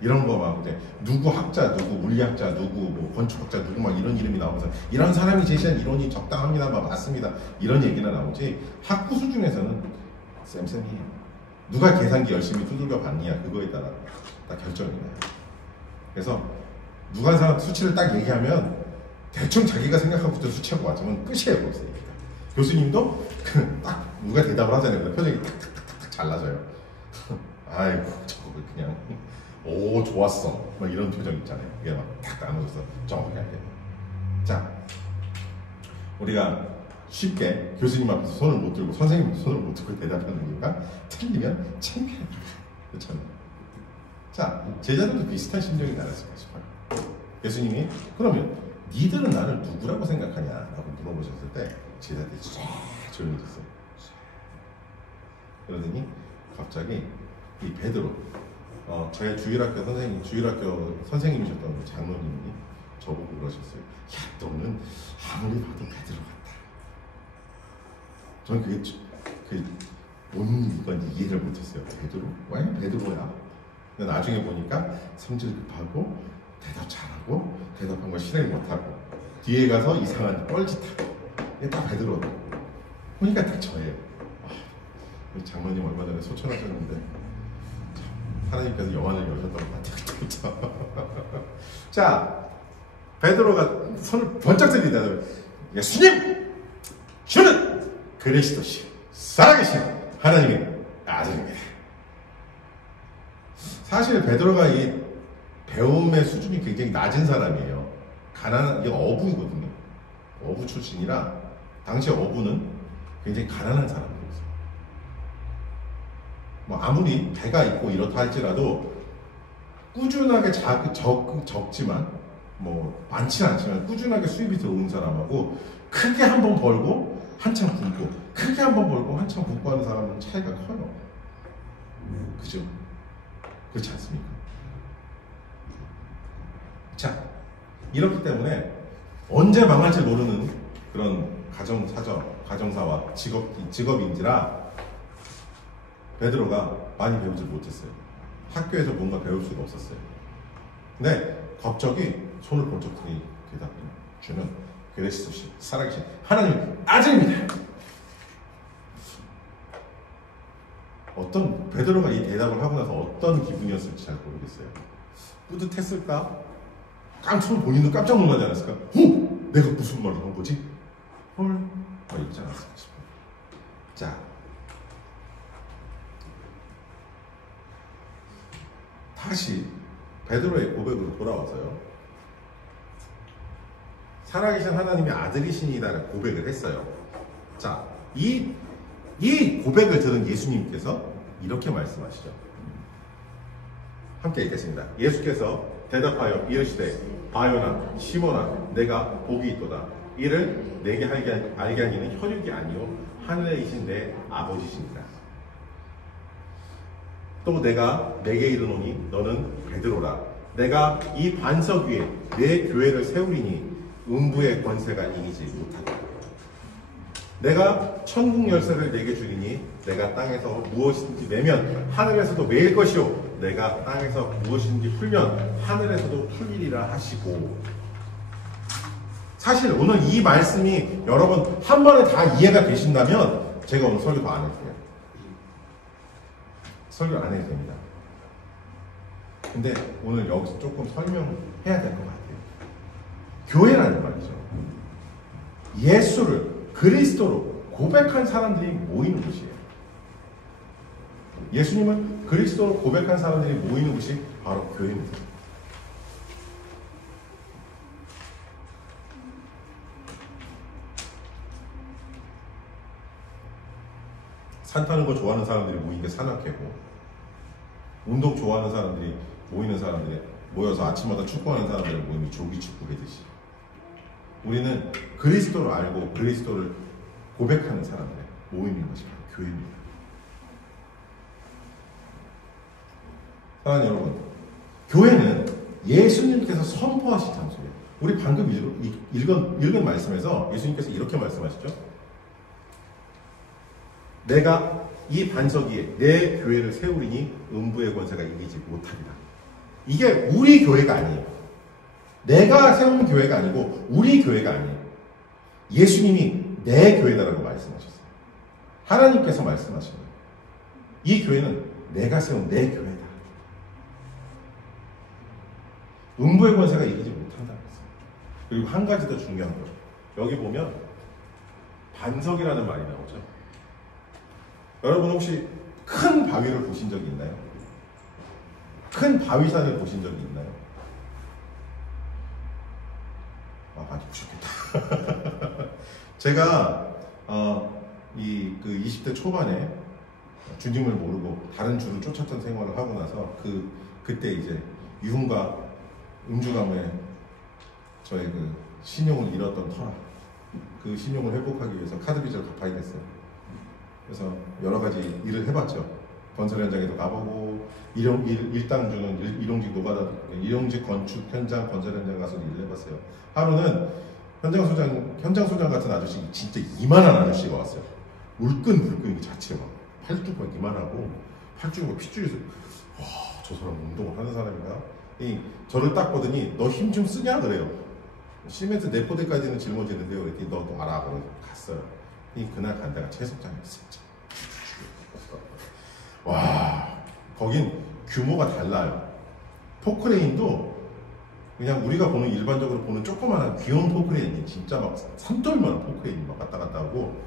이런 거 막 이제 누구 학자 누구 물리학자 누구 뭐 건축학자 누구 막 이런 이름이 나오면서 이런 사람이 제시한 이론이 적당합니다 막 맞습니다 이런 얘기나 나오지 학부 수준에서는 쌤쌤이에요. 누가 계산기 열심히 두들겨 봤냐 그거에 따라 딱 결정이 나요. 그래서 누가 한 사람 수치를 딱 얘기하면 대충 자기가 생각하고 있던 수치하고 맞으면 끝이에요. 거기서 얘기가. 교수님도 딱 누가 대답을 하잖아요. 표정이 탁탁탁탁 잘라져요. 아이고 저거 그냥 오 좋았어 막 이런 표정 있잖아요. 이게 막 탁 나눠져서 정확하게 안 돼요. 자 우리가 쉽게 교수님 앞에서 손을 못 들고 선생님 앞에서 손을 못 들고 대답하는 이유가 틀리면 창피해요. 그렇잖아요. 자 제자들도 비슷한 심정이 나눴을까 싶어요. 예수님이 그러면 니들은 나를 누구라고 생각하냐 라고 물어보셨을 때 제자들이 쫙 조용해졌어요. 그러더니 갑자기 이 베드로 저의 주일학교 선생님이셨던 장로님이 저보고 그러셨어요. 야 너는 아무리 봐도 베드로 같다. 저는 그게 뭔 건지 이해를 못했어요. 베드로? 왜 베드로야? 근데 나중에 보니까 성질 급하고 대답 잘하고 대답한 거 실행 못하고 뒤에 가서 이상한 뻘짓하고 이게 딱 베드로다. 보니까 딱 저예요. 우리 장로님 얼마 전에 소천하셨는데 하나님께서 영안을 여셨던 것 같아요. 자 베드로가 손을 번쩍 들이다. 예수님! 주는 그리스도시 살아계신 하나님의 아들입니다. 사실 베드로가 이 배움의 수준이 굉장히 낮은 사람이에요. 이게 어부이거든요. 어부 출신이라 당시 어부는 굉장히 가난한 사람이었어요. 뭐 아무리 배가 있고 이렇다 할지라도 꾸준하게 적지만 뭐 많지는 않지만 꾸준하게 수입이 들어오는 사람하고 크게 한번 벌고 한참 굶고 크게 한번 벌고 한참 굶고 하는 사람은 차이가 커요. 그죠? 그렇지 않습니까? 자, 이렇기 때문에 언제 망할지 모르는 그런 가정사와 직업인지라 베드로가 많이 배우지 못했어요. 학교에서 뭔가 배울 수가 없었어요. 근데 갑자기 손을 번쩍 대답해 주면 그리스도시 살아계신 하나님의 아들입니다. 베드로가 이 대답을 하고 나서 어떤 기분이었을지 잘 모르겠어요. 뿌듯했을까? 본인도 깜짝 놀라지 않았을까? 내가 무슨 말을 한 거지? 헐, 있지 않았을까 싶어요. 자, 다시 베드로의 고백으로 돌아와서요. 살아계신 하나님의 아들이시니다라는 고백을 했어요. 자, 이 고백을 들은 예수님께서 이렇게 말씀하시죠. 함께 읽겠습니다. 예수께서 대답하여 이르시되 바요나 시몬아 내가 복이 있도다. 이를 내게 알게 하기는 혈육이 아니요 하늘에 계신 내 아버지시니라. 또 내가 내게 이르노니 너는 베드로라. 내가 이 반석 위에 내 교회를 세우리니 음부의 권세가 이기지 못하리라. 내가 천국 열쇠를 내게 주리니 내가 땅에서 무엇이든지 매면 하늘에서도 매일 것이요 내가 땅에서 무엇이든지 풀면 하늘에서도 풀리리라 하시고. 사실 오늘 이 말씀이 여러분 한 번에 다 이해가 되신다면 제가 오늘 설교 안 해도 돼요. 설교 안 해도 됩니다. 근데 오늘 여기서 조금 설명해야 될 것 같아요. 교회라는 말이죠. 예수를 그리스도로 고백한 사람들이 모이는 곳이에요. 예수님을 그리스도로 고백한 사람들이 모이는 곳이 바로 교회입니다. 산 타는 거 좋아하는 사람들이 모이는 게 산악회고, 운동 좋아하는 사람들이 모여서 아침마다 축구하는 사람들이 모이는 게 조기축구 하듯이, 우리는 그리스도를 알고 그리스도를 고백하는 사람들 모이는 것이 바로 교회입니다. 사랑하는 여러분, 교회는 예수님께서 선포하신 장소예요. 우리 방금 읽은 말씀에서 예수님께서 이렇게 말씀하시죠. 내가 이 반석 위에 내 교회를 세우리니 음부의 권세가 이기지 못하리라. 이게 우리 교회가 아니에요. 내가 세운 교회가 아니고 우리 교회가 아니에요. 예수님이 내 교회다라고 말씀하셨어요. 하나님께서 말씀하신 거예요. 이 교회는 내가 세운 내 교회다. 음부의 권세가 이기지 못한다고 했어요. 그리고 한 가지 더 중요한 거죠. 여기 보면 반석이라는 말이 나오죠. 여러분 혹시 큰 바위를 보신 적이 있나요? 큰 바위산을 보신 적이 있나요? 많이 보셨겠다. 제가 20대 초반에 주님을 모르고 다른 주를 쫓았던 생활을 하고 나서 그때 이제 유흥과 음주가무에 저의 그 신용을 잃었던 터라, 그 신용을 회복하기 위해서 카드 빚을 갚아야 됐어요. 그래서 여러 가지 일을 해봤죠. 건설 현장에도 가보고, 일당 주는 일용직 노가다, 일용직 건축 현장, 건설 현장 가서 일을 해봤어요. 하루는 현장 소장 같은 아저씨, 진짜 이만한 아저씨가 왔어요. 물끈 자체가 팔뚝가 이만하고, 팔뚝이 핏줄이, 와, 저 사람 운동을 하는 사람인가? 저를 딱 보더니 너 힘 좀 쓰냐 그래요. 시멘트 내포대까지는 짊어지는데요. 그랬더니 너 알아. 그래서 갔어요. 그날 간 데가 채석장이었어요. 와, 거긴 규모가 달라요. 포크레인도 그냥 우리가 보는 일반적으로 보는 조그마한 귀여운 포크레인이 진짜 막 산돌만한 포크레인이 막 왔다 갔다 하고,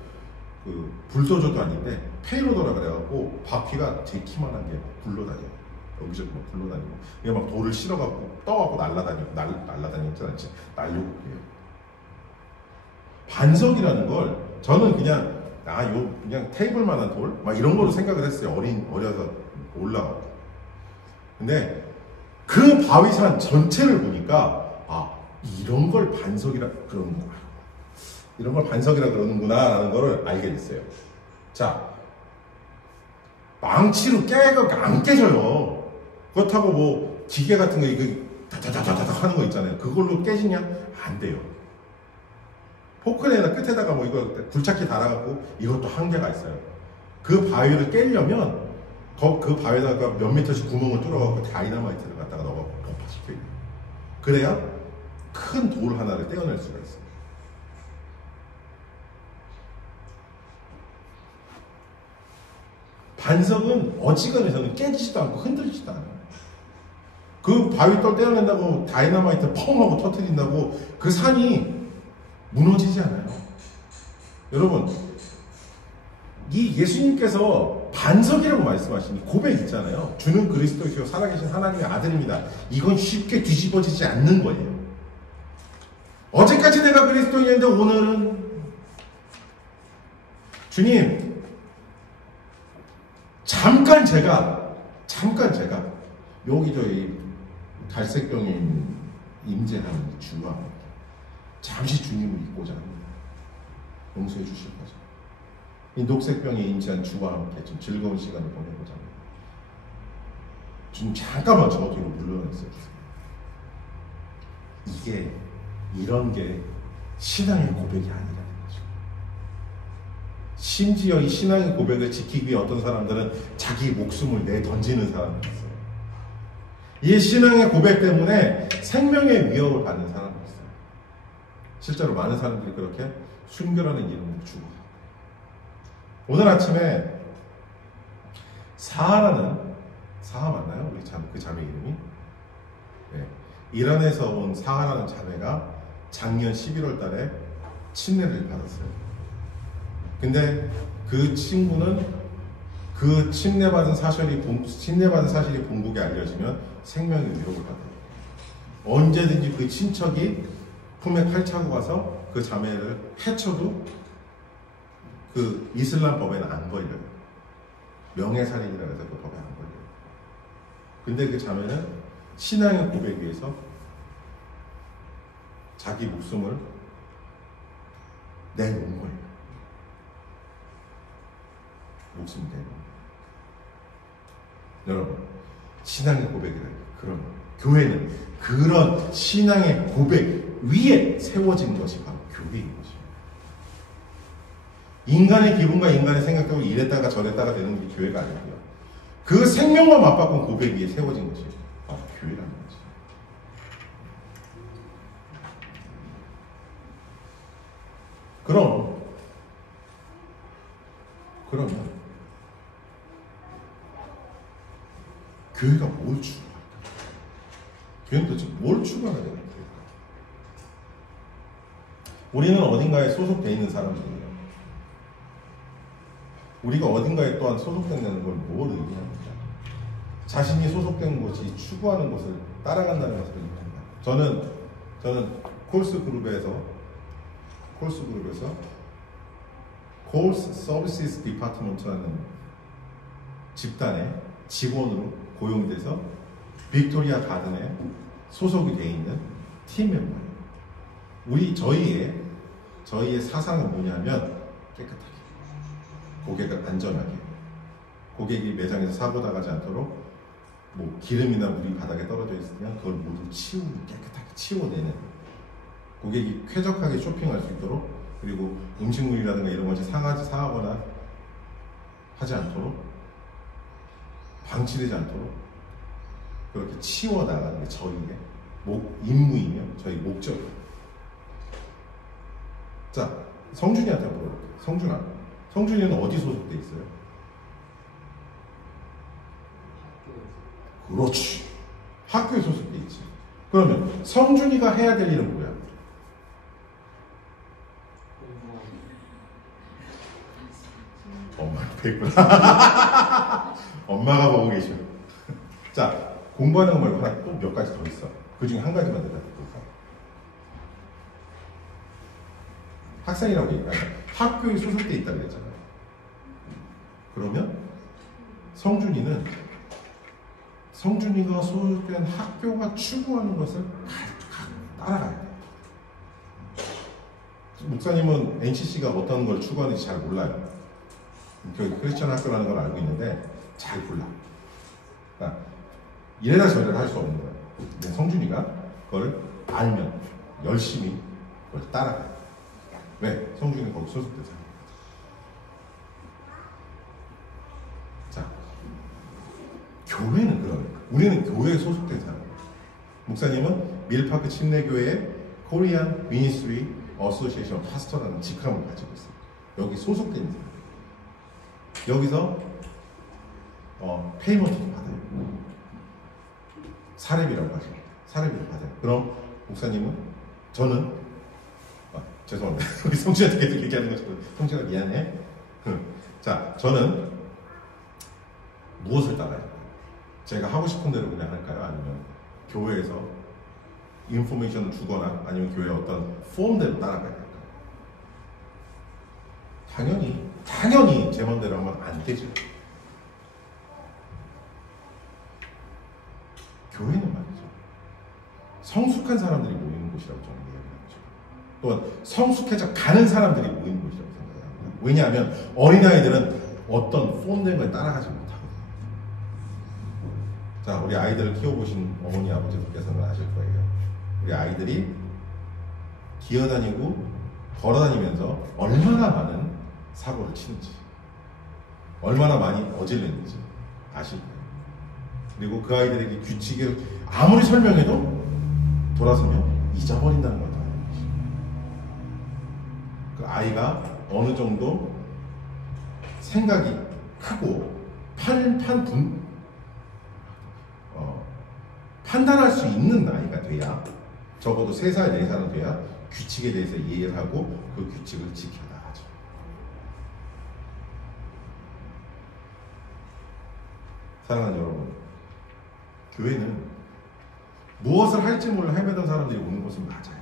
그 불도저도 아닌데 페이로더라 그래갖고 바퀴가 제 키만한 게 굴러다녀요. 여기저기 막 굴러다니고, 이게 막 돌을 실어갖고 떠갖고 날라다니지 않지, 날려고 해요. 반석이라는 걸 저는 그냥 그냥 테이블만한 돌? 막 이런 거로 생각을 했어요. 어려서 올라가고. 근데 그 바위산 전체를 보니까, 이런 걸 반석이라 그러는구나. 이런 걸 반석이라 그러는구나 라는 걸 알게 됐어요. 자, 망치로 깨가 안 깨져요. 그렇다고 뭐 기계 같은 거 이거 다다다다다 하는 거 있잖아요. 그걸로 깨지냐? 안 돼요. 포크레인이나 끝에다가 뭐 이거 굴착기 달아갖고 이것도 한계가 있어요. 그 바위를 깨려면 그 바위에다가 몇 미터씩 구멍을 뚫어갖고 다이너마이트를 갖다가 넣어갖고 폭파시켜요. 그래야 큰 돌 하나를 떼어낼 수가 있어요. 반석은 어지간해서는 깨지지도 않고 흔들리지도 않아요. 그 바위돌 떼어낸다고 다이너마이트 펑 하고 터뜨린다고 그 산이 무너지지 않아요. 여러분, 이 예수님께서 반석이라고 말씀하시니 고백 있잖아요. 주는 그리스도이시요 살아계신 하나님의 아들입니다. 이건 쉽게 뒤집어지지 않는 거예요. 어제까지 내가 그리스도인인데 오늘은 주님, 잠깐 제가 여기 저희 갈색병에 임재하는 주와 잠시 주님을 잊고자 합니다. 용서해 주실 거죠. 이 녹색병에 임재한 주와 함께 좀 즐거운 시간을 보내고자 합니다. 주님 잠깐만 저 뒤로 물러나 있어 주세요. 이런 게 신앙의 고백이 아니라는 거죠. 심지어 이 신앙의 고백을 지키기 위해 어떤 사람들은 자기 목숨을 내던지는 사람들이 있어요. 이 신앙의 고백 때문에 생명의 위협을 받는 사람들이 있어요. 실제로 많은 사람들이 그렇게 순교라는 이름으로 죽어요. 오늘 아침에 사하 맞나요? 우리 그 자매 이름이? 네. 이란에서 온 사하라는 자매가 작년 11월 달에 침례를 받았어요. 근데 그 친구는 그 침례받은 사실이 본국에 알려지면 생명의 위협을 받아요. 언제든지 그 친척이 품에 칼 차고 가서 그 자매를 해쳐도 그 이슬람 법에는 안 걸려요. 명예살인이라 해서 그 법에 안 걸려요. 근데 그 자매는 신앙의 고백 위해서 자기 목숨을 내놓은 거예요. 목숨 내놓은 거예요. 여러분, 신앙의 고백이라는 그런 교회는 그런 신앙의 고백 위에 세워진 것이 바로 교회인 것이에요. 인간의 기분과 인간의 생각대로 이랬다가 저랬다가 되는 게 교회가 아니고요. 그 생명과 맞바꾼 고백 위에 세워진 것이 바로 교회라는 거죠. 그러면 교회가 뭘 추구할까? 교회는 도대체 뭘 추구하는 거예요? 우리는 어딘가에 소속되어 있는 사람들이에요. 우리가 어딘가에 또한 소속된다는 걸 뭘 의미합니까? 자신이 소속된 곳이 추구하는 것을 따라간다는 것을 의미합니다. 저는 콜스 그룹에서 콜스 서비스 디파트먼트라는 집단의 직원으로 고용돼서 빅토리아 가든에 소속이 되어 있는 팀 멤버예요. 저희의 사상은 뭐냐면 깨끗하게, 고객을 안전하게, 고객이 매장에서 사고 나가지 않도록 뭐 기름이나 물이 바닥에 떨어져 있으면 그걸 모두 깨끗하게 치워내는, 고객이 쾌적하게 쇼핑할 수 있도록, 그리고 음식물이라든가 이런 것이 상하거나 하지 않도록, 방치되지 않도록 그렇게 치워나가는 게 저희의 임무이며 저희 목적이에요. 자, 성준이한테 물어볼게요. 성준이는 어디 소속돼 있어요? 그렇지. 학교에 소속돼 있지. 그러면 성준이가 해야 될 일은 뭐야? 엄마 뵙구나. 엄마가 보고 계셔. 자, 공부하는 거 말고 하나 또 몇 가지 더 있어. 그 중에 한 가지만 대답해볼까? 학생이라고 얘기하니까 학교에 소속돼 있다 그랬잖아요. 그러면 성준이가 소속된 학교가 추구하는 것을 따라가야 돼. 목사님은 NCC가 어떤 걸 추구하는지 잘 몰라요. 크리스천 학교라는 걸 알고 있는데 잘 몰라. 그러니까 이래라 저래라 할 수 없는 거야. 근데 성준이가 그걸 알면 열심히 그걸 따라가요. 왜? 성준이는 거기 소속되잖아. 자, 교회는 그런 거야. 우리는 교회에 소속된 사람이에요. 목사님은 밀파크 침례교회의 코리안 미니스트리 어소시에이션 파스터라는 직함을 가지고 있어요. 여기 소속된 사람. 여기서 페이먼트도 받아요. 사례비라고 하죠. 사례비를 받아요. 그럼 저는 죄송합니다. 우리 성준이한테 계속 얘기하는 것처럼 성준아 미안해. 자, 저는 무엇을 따라요? 제가 하고 싶은 대로 그냥 할까요? 아니면 교회에서 인포메이션을 주거나 아니면 교회 어떤 폼대로 따라가야 할까요? 당연히 제 맘대로 하면 안 되죠. 교회는 말이죠. 성숙한 사람들이 모이는 곳이라고 저는 이야기하죠. 또한 성숙해져 가는 사람들이 모이는 곳이라고 생각합니다. 왜냐하면 어린아이들은 어떤 폼된 걸 따라가지 못하거든요. 자, 우리 아이들을 키워보신 어머니 아버지들께서는 아실 거예요. 우리 아이들이 기어다니고 걸어다니면서 얼마나 많은 사고를 치는지, 얼마나 많이 어질렸는지 아실 거예요. 그리고 그 아이들에게 규칙을 아무리 설명해도 돌아서면 잊어버린다는 걸 알고 계십니다. 그 아이가 어느 정도 생각이 크고 판단할 수 있는 나이가 돼야, 적어도 3살, 4살은 돼야 규칙에 대해서 이해를 하고 그 규칙을 지켜나가죠. 사랑하는 여러분, 교회는 무엇을 할지 몰라 헤매던 사람들이 오는 곳은 맞아요.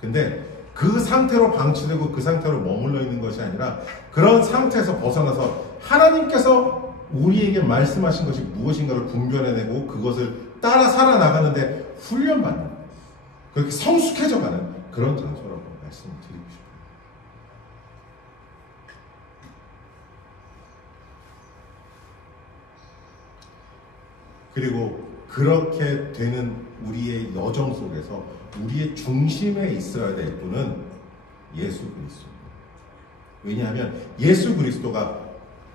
근데 그 상태로 방치되고 그 상태로 머물러 있는 것이 아니라 그런 상태에서 벗어나서 하나님께서 우리에게 말씀하신 것이 무엇인가를 분별해내고 그것을 따라 살아나가는데 훈련받는, 그렇게 성숙해져가는 그런 장소라고 말씀을 드리고 싶어요. 그리고 그렇게 되는 우리의 여정 속에서 우리의 중심에 있어야 될 분은 예수 그리스도입니다. 왜냐하면 예수 그리스도가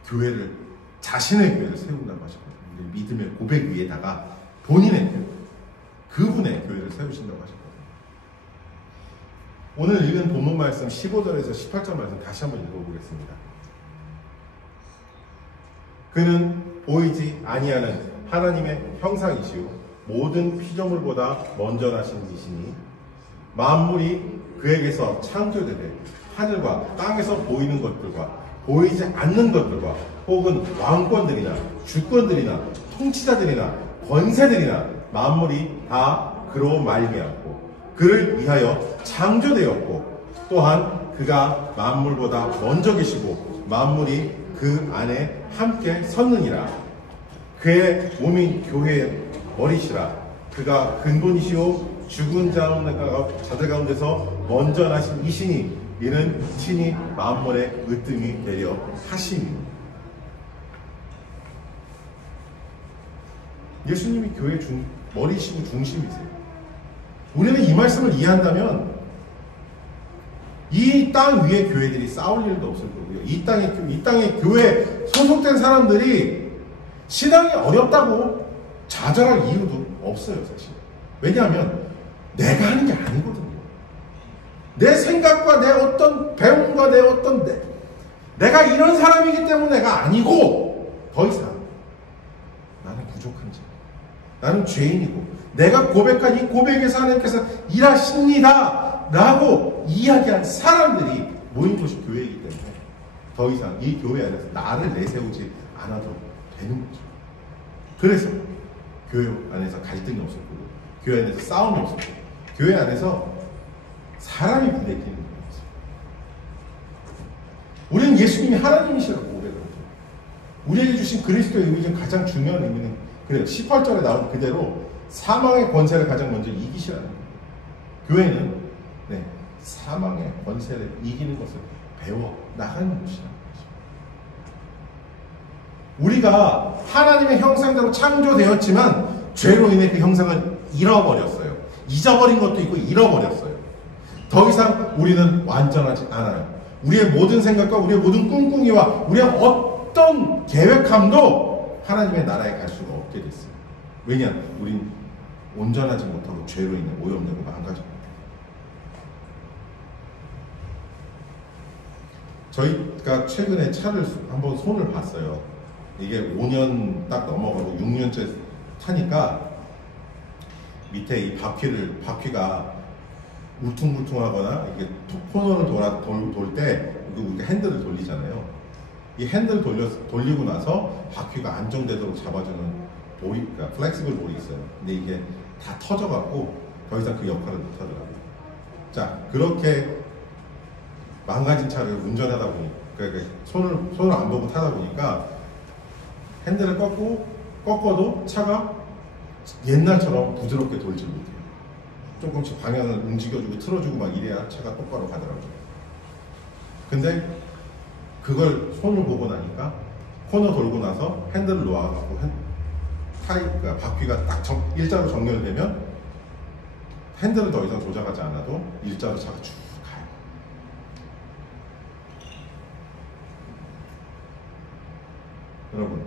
교회를, 자신의 교회를 세운다고 하셨거든요. 우리 믿음의 고백 위에다가 본인의 교회, 그분의 교회를 세우신다고 하셨거든요. 오늘 읽은 본문 말씀 15절에서 18절 말씀 다시 한번 읽어보겠습니다. 그는 보이지 아니하는 하나님의 형상이시요 모든 피조물보다 먼저 나신 이시니 만물이 그에게서 창조되되 하늘과 땅에서 보이는 것들과 보이지 않는 것들과 혹은 왕권들이나 주권들이나 통치자들이나 권세들이나 만물이 다 그로 말미암고 그를 위하여 창조되었고 또한 그가 만물보다 먼저 계시고 만물이 그 안에 함께 섰느니라. 그의 몸인 교회의 머리시라. 그가 근본이시오 죽은 자들 가운데서 먼저 나신 이시니 이는 친히 만물의 으뜸이 되려 하심이니. 예수님이 교회의 머리시고 중심이세요. 우리는 이 말씀을 이해한다면 이 땅 위의 교회들이 싸울 일도 없을 거고요. 이 땅의 교회에 소속된 사람들이 신앙이 어렵다고 좌절할 이유도 없어요, 사실. 왜냐하면 내가 하는 게 아니거든요. 내 생각과 내 어떤 배움과 내 어떤 내가 이런 사람이기 때문에 내가 아니고 더 이상 나는 부족한 자, 나는 죄인이고 내가 고백한 이 고백에서 하나님께서 일하십니다 라고 이야기한 사람들이 모인 곳이 교회이기 때문에 더 이상 이 교회 안에서 나를 내세우지 않아도 되는 거죠. 그래서 교회 안에서 갈등이 없을 거고 교회 안에서 싸움이 없을 거고 교회 안에서 사람이 부대끼는 거죠. 우리는 예수님이 하나님이시라고 고백을 하죠. 우리에게 주신 그리스도의 의미 중 가장 중요한 의미는 그래요. 18절에 나온 그대로 사망의 권세를 가장 먼저 이기시라는 거예요. 교회는 사망의 권세를 이기는 것을 배워 나가는 것이라는 거죠. 우리가 하나님의 형상대로 창조되었지만 죄로 인해 그 형상을 잃어버렸어요. 잊어버린 것도 있고 잃어버렸어요. 더 이상 우리는 완전하지 않아요. 우리의 모든 생각과 우리의 모든 꿍꿍이와 우리의 어떤 계획함도 하나님의 나라에 갈 수가 없게 됐어요. 왜냐? 우린 온전하지 못하고 죄로 인해 오염되고 망가졌고. 저희가 최근에 차를 한번 손을 봤어요. 이게 5년 딱 넘어가고 6년째 타니까 밑에 이 바퀴가 울퉁불퉁하거나 이게 코너를 돌 때 우리가 핸들을 돌리잖아요. 이 핸들을 돌리고 나서 바퀴가 안정되도록 잡아주는 볼이, 그러니까 플렉시블 볼이 있어요. 근데 이게 다 터져갖고 더 이상 그 역할을 못하더라고요. 자, 그렇게 망가진 차를 운전하다 보니까, 그러니까 손을 안 보고 타다 보니까 핸들을 꺾어도 차가 옛날처럼 부드럽게 돌지 못해요. 조금씩 방향을 움직여주고 틀어주고 막 이래야 차가 똑바로 가더라고요. 근데 그걸 손을 보고 나니까 코너 돌고 나서 핸들을 놓아갖고 그러니까 바퀴가 딱 일자로 정렬되면 핸들을 더 이상 조작하지 않아도 일자로 차가 쭉 가요. 여러분,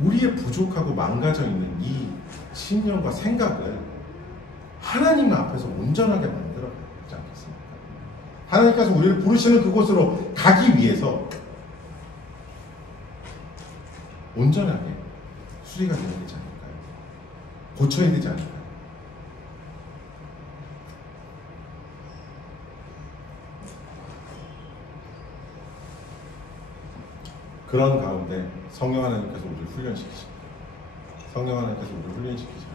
우리의 부족하고 망가져 있는 이 신념과 생각을 하나님 앞에서 온전하게 만들어야 되지 않겠습니까? 하나님께서 우리를 부르시는 그곳으로 가기 위해서 온전하게 수리가 되어야 되지 않을까요? 고쳐야 되지 않을까요? 그런 가운데 성령 하나님께서 우리를 훈련시키십니다. 성령 하나님께서 우리를 훈련시키십니다.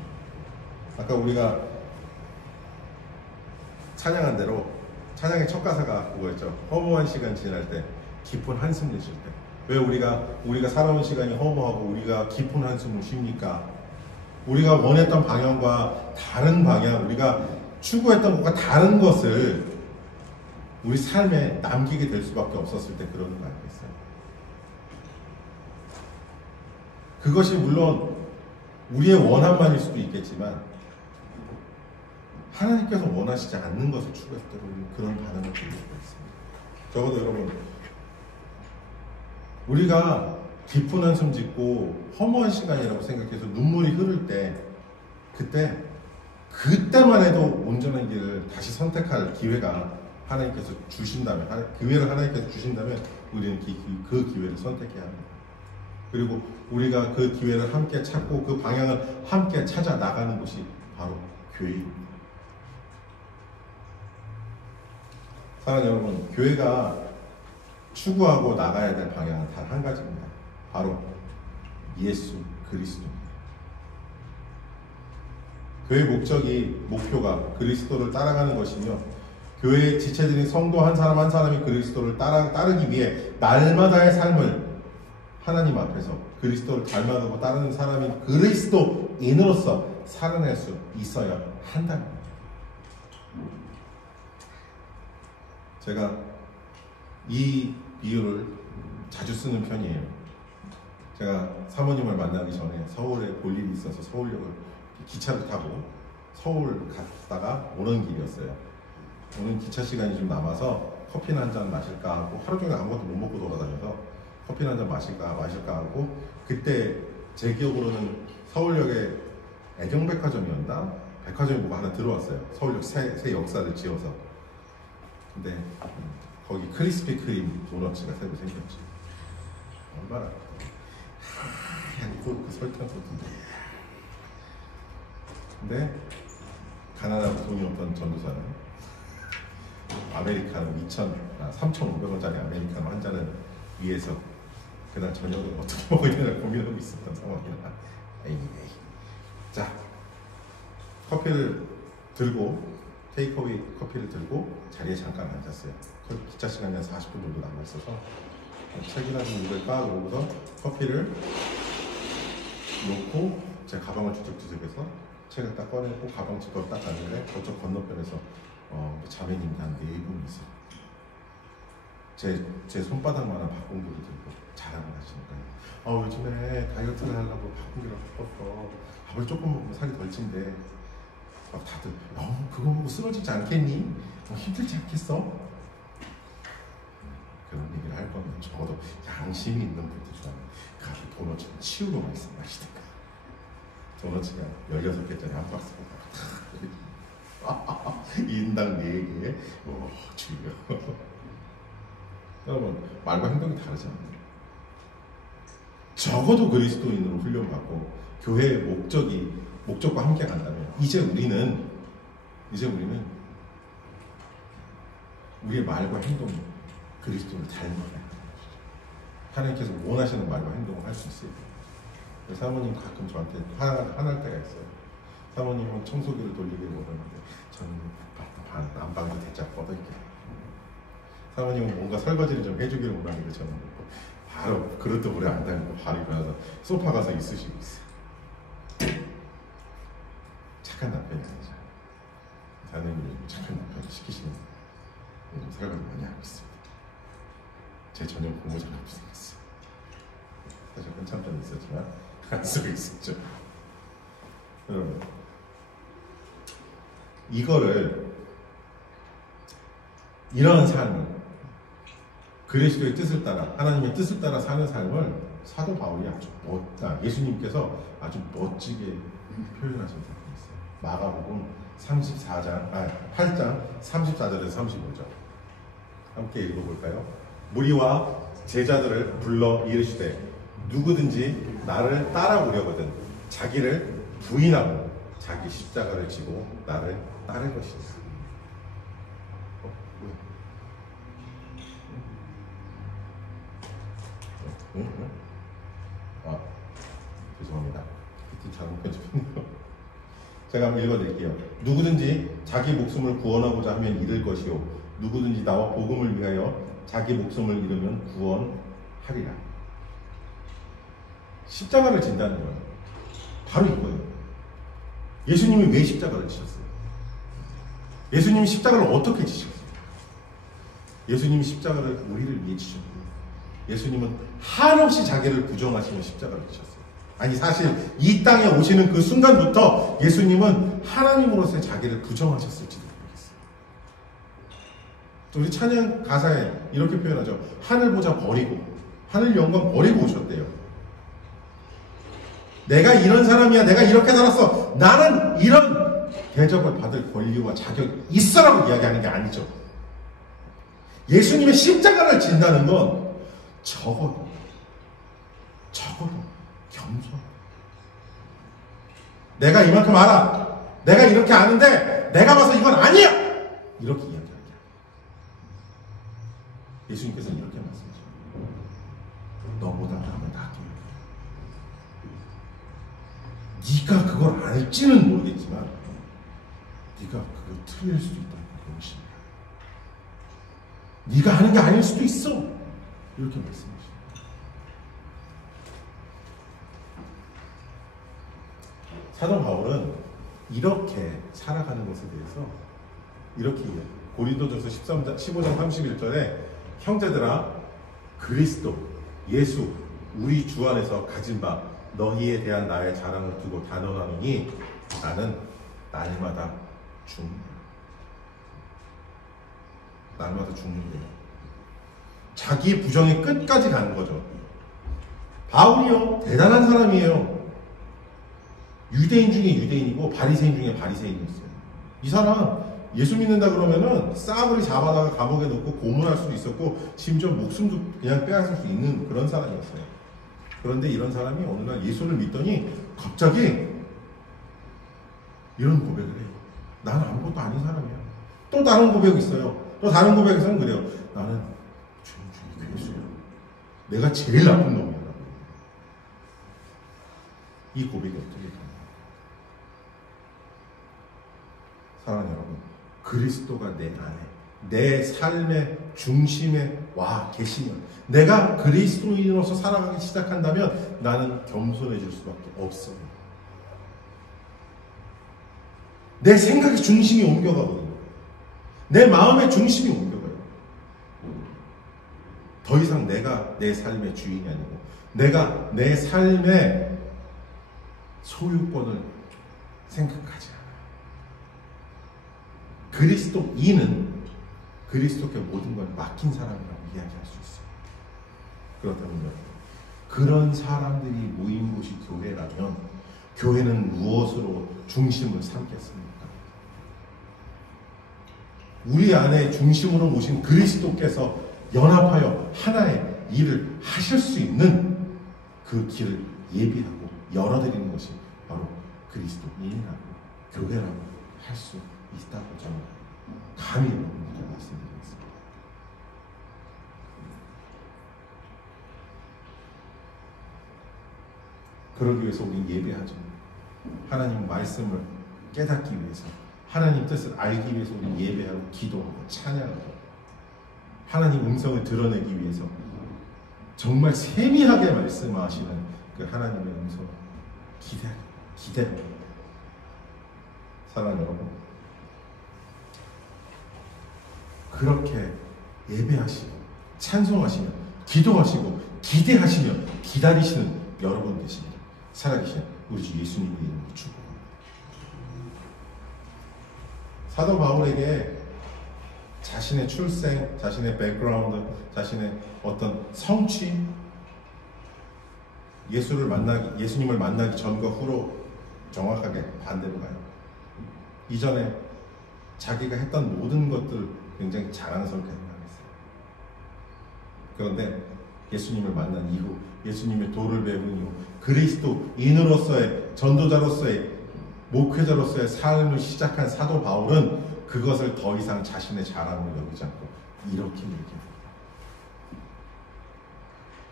아까 우리가 찬양한 대로 찬양의 첫 가사가 그거였죠. 허무한 시간 지날 때, 깊은 한숨 내쉴 때. 왜 우리가 살아온 시간이 허무하고 우리가 깊은 한숨을 쉽니까? 우리가 원했던 방향과 다른 방향, 우리가 추구했던 것과 다른 것을 우리 삶에 남기게 될 수밖에 없었을 때 그러는 거 아니겠어요? 그것이 물론 우리의 원함만일 수도 있겠지만 하나님께서 원하시지 않는 것을 추구했을 때 그런 반응을 보일 수가 있습니다. 적어도 여러분, 우리가 깊은 한숨 짓고 허무한 시간이라고 생각해서 눈물이 흐를 때 그때만 해도 온전한 길을 다시 선택할 기회가 하나님께서 주신다면, 기회를 하나님께서 주신다면 우리는 그 기회를 선택해야 합니다. 그리고 우리가 그 기회를 함께 찾고 그 방향을 함께 찾아 나가는 것이 바로 교회입니다. 사랑하는 여러분, 교회가 추구하고 나가야 될 방향은 단 한 가지입니다. 바로 예수 그리스도입니다. 교회의 목표가 그리스도를 따라가는 것이며, 교회의 지체들인 성도 한 사람 한 사람이 그리스도를 따르기 위해 날마다의 삶을 하나님 앞에서 그리스도를 닮아가고 따르는 사람인 그리스도인으로서 살아낼 수 있어야 한다는 겁니다. 제가 이 비유를 자주 쓰는 편이에요. 제가 사모님을 만나기 전에 서울에 볼 일이 있어서 서울역을 기차를 타고 서울 갔다가 오는 길이었어요. 오늘 기차 시간이 좀 남아서 커피나 한잔 마실까 하고, 하루 종일 아무것도 못 먹고 돌아다녀서 커피나 한잔 마실까 하고, 그때 제 기억으로는 서울역에 애경백화점이었나? 백화점이 뭐가 하나 들어왔어요. 서울역 새 역사를 지어서. 근데 거기 크리스피 크림 도너츠가 새로 생겼지. 얼마나 하얀 그 설탕 소스인데. 근데 가난하고 돈이 없던 전도사는 아메리카노 3,500원짜리 아메리카노 한 잔을 위해서 그날 저녁을 어떻게 먹어야 되나 고민하고 있었던 상황이라. 에이. 자, 커피를 들고, 테이크어웨이 커피를 들고 자리에 잠깐 앉았어요. 기차 시간이 한 40분 정도 남아있어서 책이나 좀 이걸 까놓고서 커피를 놓고 제 가방을 뒤적뒤적해서 책을 딱 꺼내고 가방 집어 딱 갔는데 저쪽 건너편에서 자매님이 한 4분 있어요. 제 손바닥만한 박공기를 들고 자랑을 하시는 거예요. 요즘에 다이어트를 하려고 박공기를 바꿨어. 밥을 조금 먹으면 살이 덜 찐대. 막 다들 그거 먹고 쓰러지지 않겠니? 힘들지 않겠어? 그런 얘기를 할 거면 적어도 양심이 있는 분들 좋아하는 가서 도넛을 치우고 말씀하시든가. 도넛이가 16개짜리 한 박스가 인당 4개. 주여. 여러분, 말과 행동이 다르잖아요. 적어도 그리스도인으로 훈련받고 교회의 목적과 함께 간다면 이제 우리는 우리의 말과 행동이 그리스도를 닮아가요. 하나님께서 원하시는 말과 행동을 할 수 있어요. 사모님 가끔 저한테 화날 때가 있어요. 사모님은 청소기를 돌리기를 원하는데 저는 안방에서 대짝 뻗을게요. 사모님은 뭔가 설거지를 좀 해주기를 원하는데 저는 바로 그릇도 오래 안 달고 바로 일어나서 소파 가서 있으시고 있어요. 착한 남편이 아니죠. 사장님이 착한 남편을 시키시는 요즘 설거지 많이 하고 있습니다. 제 전용 고무장갑도 생겼어요. 사실 한참 전에 있었지만 안 쓰고 있었죠. 여러분, 이런 삶을, 그리스도의 뜻을 따라, 하나님의 뜻을 따라 사는 삶을 사도 바울이 예수님께서 아주 멋지게 표현하신 부분이 있어요. 마가복음 8장 34절에서 35절 함께 읽어볼까요? 무리와 제자들을 불러 이르시되 누구든지 나를 따라오려거든 자기를 부인하고 자기 십자가를 지고 나를 따를 것이다. 죄송합니다. 밑에 잘못 편집했네요. 제가 한번 읽어드릴게요. 누구든지 자기 목숨을 구원하고자 하면 잃을 것이요 누구든지 나와 복음을 위하여 자기 목숨을 잃으면 구원하리라. 십자가를 진다는 거예요. 바로 이거예요. 예수님이 왜 십자가를 지셨어요? 예수님이 십자가를 어떻게 지셨어요? 예수님이 십자가를 우리를 위해 지셨고 예수님은 한없이 자기를 부정하시며 십자가를 지셨어요. 아니 사실 이 땅에 오시는 그 순간부터 예수님은 하나님으로서의 자기를 부정하셨을지도 모르겠어요. 우리 찬양 가사에 이렇게 표현하죠. 하늘 보자 버리고 하늘 영광 버리고 오셨대요. 내가 이런 사람이야. 내가 이렇게 살았어. 나는 이런 대접을 받을 권리와 자격이 있어라고 이야기하는 게 아니죠. 예수님의 십자가를 진다는 건 적어도 겸손. 내가 이만큼 알아. 내가 이렇게 아는데 내가 봐서 이건 아니야. 이렇게 이야기하죠. 예수님께서는 이렇게 말씀하시죠. 너보다 남을 낫게. 네가 그걸 알지는 모르겠지만 네가 그걸 틀릴 수도 있다는 것입니다. 네가 하는 게 아닐 수도 있어. 이렇게 말씀하십니다. 사도 바울은 이렇게 살아가는 것에 대해서 이렇게 고린도전서 15장 31절에 형제들아 형제들아 예수 우리 주 안에서 가진 바 너희에 대한 나의 자랑을 두고 단언하노니 나는 날마다 죽는데요. 자기 부정의 끝까지 가는 거죠. 바울이요 대단한 사람이에요. 유대인 중에 유대인이고 바리새인 중에 바리새인이었어요. 이 사람 예수 믿는다 그러면은 싸그리 잡아다가 감옥에 넣고 고문할 수도 있었고 심지어 목숨도 그냥 빼앗을 수 있는 그런 사람이었어요. 그런데 이런 사람이 어느 날 예수를 믿더니 갑자기 이런 고백을 해요. 나는 아무것도 아닌 사람이야. 또 다른 고백이 있어요. 또 다른 고백에서는 그래요. 나는 주의 괴수야. 내가 제일 나쁜 놈이야. 이 고백이 어떻게 되나요? 사랑하는 여러분, 그리스도가 내 안에 내 삶의 중심에 와 계시면 내가 그리스도인으로서 살아가기 시작한다면 나는 겸손해질 수밖에 없어요. 내 생각의 중심이 옮겨가거든요. 내 마음의 중심이 옮겨가요. 더 이상 내가 내 삶의 주인이 아니고 내가 내 삶의 소유권을 생각하지 않아요. 그리스도인은 그리스도께 모든 걸 맡긴 사람이라고 이야기할 수 있어요. 그렇다면 그런 사람들이 모인 곳이 교회라면 교회는 무엇으로 중심을 삼겠습니까? 우리 안에 중심으로 모신 그리스도께서 연합하여 하나의 일을 하실 수 있는 그 길을 예비하고 열어드리는 것이 바로 그리스도인이라고 교회라고 할 수 있다고 저는 감히 여러분들께 말씀드리겠습니다. 그러기 위해서 우리는 예배하죠. 하나님 말씀을 깨닫기 위해서, 하나님 뜻을 알기 위해서 우리는 예배하고 기도하고 찬양하고 하나님 음성을 드러내기 위해서 정말 세미하게 말씀하시는 그 하나님의 음성을 기대합니다. 사랑하는 여러분, 그렇게 예배하시고 찬송하시며 기도하시고 기대하시며 기다리시는 여러분 되시기를 살아계신 우리 주 예수님의 이름으로 축복합니다. 사도 바울에게 자신의 출생, 자신의 백그라운드, 자신의 어떤 성취, 예수님을 만나기 전과 후로 정확하게 반대로 가요. 이전에 자기가 했던 모든 것들 굉장히 자랑스럽게 생각했어요. 그런데 예수님을 만난 이후, 예수님의 도를 배운 이후, 그리스도인으로서의 전도자로서의 목회자로서의 삶을 시작한 사도 바울은 그것을 더 이상 자신의 자랑으로 여기지 않고 이렇게 얘기합니다.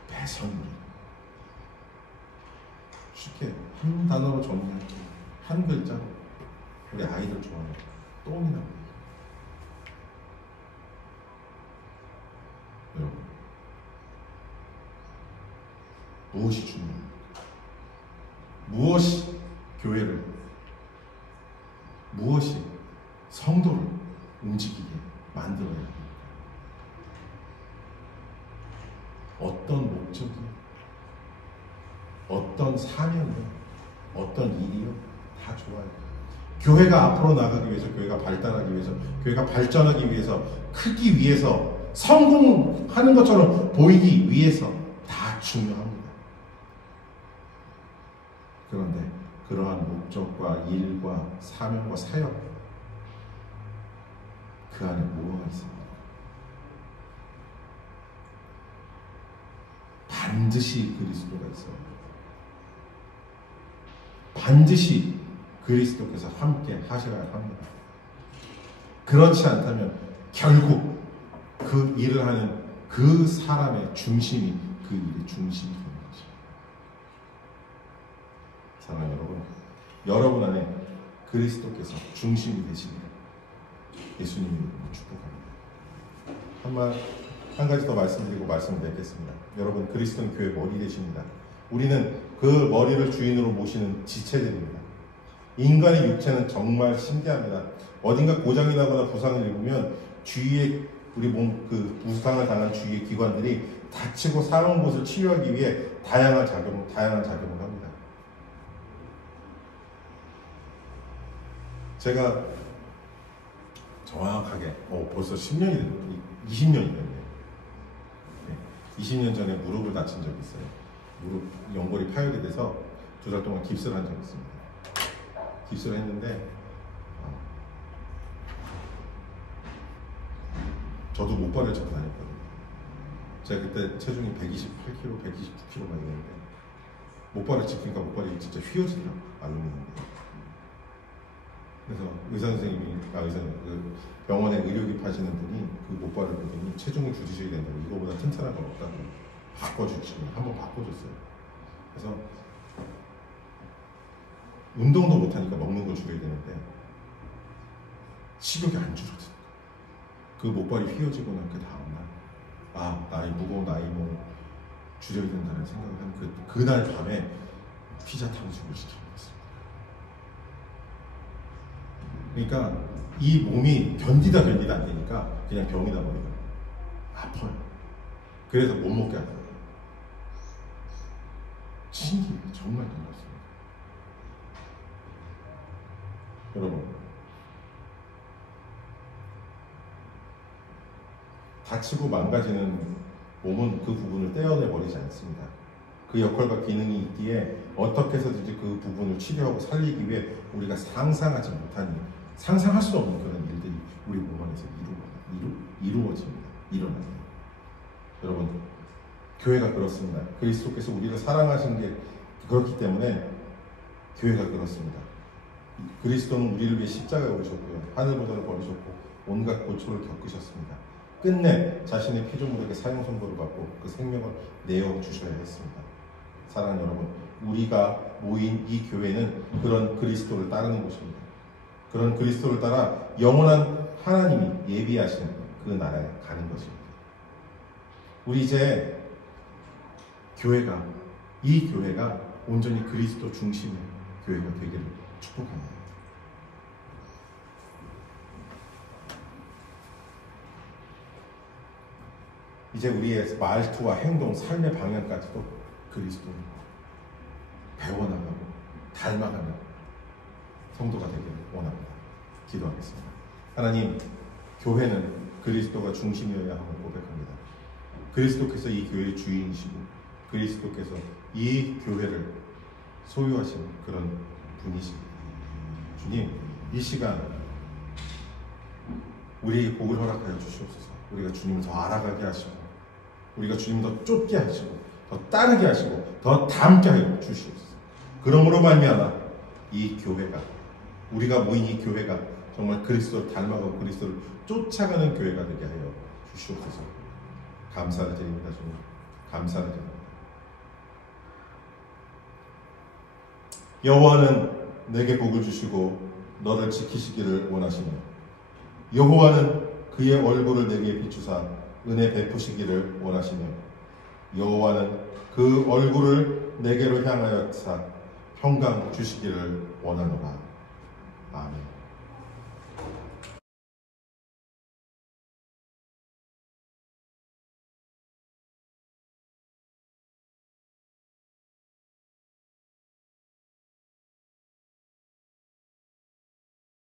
배설물, 쉽게 한 단어로 정리할게. 한 글자로. 우리 아이들 좋아해요. 똥이라고. 여러분, 무엇이 중요합니까? 무엇이 교회를, 무엇이 성도를 움직이게 만들어야 합니까? 어떤 목적이요? 어떤 사명이요? 어떤 일이요? 다 좋아요. 교회가 앞으로 나가기 위해서, 교회가 발달하기 위해서, 교회가 발전하기 위해서, 크기 위해서, 성공하는 것처럼 보이기 위해서 다 중요합니다. 그런데 그러한 목적과 일과 사명과 사역, 그 안에 뭐가 있습니까? 반드시 그리스도가 있어요. 반드시 그리스도께서 함께 하셔야 합니다. 그렇지 않다면 결국 그 일을 하는 그 사람의 중심이 그 일의 중심이 되는 거죠. 사랑하는 여러분, 여러분 안에 그리스도께서 중심이 되시기를 예수님의 이름으로 축복합니다. 한 가지 더 말씀드리고 말씀을 맺겠습니다. 여러분, 그리스도는 교회 머리 되십니다. 우리는 그 머리를 주인으로 모시는 지체들입니다. 인간의 육체는 정말 신기합니다. 어딘가 고장이 나거나 부상을 입으면 주위에 우리 몸 그 부상을 당한 주위의 기관들이 다치고 상한 곳을 치료하기 위해 다양한 작용을 합니다. 제가 정확하게 벌써 10년이 됐네요. 20년이 됐네요. 20년 전에 무릎을 다친 적이 있어요. 무릎 연골이 파열이 돼서 2달 동안 깁스를 한 적이 있습니다. 깁스를 했는데 저도 못발을 잡고 다녔거든요. 제가 그때 체중이 128kg, 129kg 막 이랬는데 못발을 짚으니까 못발이 진짜 휘어지더라고요. 알루미늄인데. 그래서 의사 선생님이, 그 병원에 의료기 파시는 분이 그 못발을 보더니 체중을 줄이셔야 된다고, 이거보다 튼튼한 건 없다고 바꿔주시고 한번 바꿔줬어요. 그래서 운동도 못하니까 먹는 걸 줄여야 되는데 식욕이 안 줄어든. 그 못발이 휘어지고 난 그 다음날, 나이 무거운 나이 줄여야 된다는 생각을 한 그날 밤에 피자 탕수육을 시켜 먹었습니다. 그러니까 이 몸이 견디다 안 되니까 그냥 병이다 보니까 아파요. 그래서 못 먹게 하더라고요. 신기해요. 정말 놀랐습니다. 여러분, 다치고 망가지는 몸은 그 부분을 떼어내버리지 않습니다. 그 역할과 기능이 있기에 어떻게 해서든지 그 부분을 치료하고 살리기 위해 우리가 상상하지 못하니, 상상할 수 없는 그런 일들이 우리 몸 안에서 이루어집니다. 일어납니다. 여러분, 교회가 그렇습니다. 그리스도께서 우리를 사랑하신 게 그렇기 때문에 교회가 그렇습니다. 그리스도는 우리를 위해 십자가에 오르셨고요. 하늘보다를 버리셨고 온갖 고초를 겪으셨습니다. 끝내 자신의 피조물에게 사형 선고를 받고 그 생명을 내어주셔야 했습니다. 사랑하는 여러분, 우리가 모인 이 교회는 그런 그리스도를 따르는 곳입니다. 그런 그리스도를 따라 영원한 하나님이 예비하신 그 나라에 가는 것입니다. 우리 이제 이 교회가 온전히 그리스도 중심의 교회가 되기를 축복합니다. 이제 우리의 말투와 행동, 삶의 방향까지도 그리스도를 배워나가고 닮아가는 성도가 되기를 원합니다. 기도하겠습니다. 하나님, 교회는 그리스도가 중심이어야 함을 고백합니다. 그리스도께서 이 교회의 주인이시고 그리스도께서 이 교회를 소유하신 그런 분이십니다. 주님, 이 시간 우리에게 복을 허락하여 주시옵소서. 우리가 주님을 더 알아가게 하시고, 우리가 주님을 더 쫓게 하시고, 더 따르게 하시고, 더 닮게 하여 주시옵소서. 그러므로 말미암아 이 교회가, 우리가 모인 이 교회가 정말 그리스도를 닮아가고 그리스도를 쫓아가는 교회가 되게 하여 주시옵소서. 감사를 드립니다. 주님, 감사를 드립니다. 여호와는 내게 복을 주시고 너를 지키시기를 원하시며 여호와는 그의 얼굴을 내게 비추사 은혜 베푸시기를 원하시며 여호와는 그 얼굴을 내게로 향하여 사 평강 주시기를 원하노라. 아멘.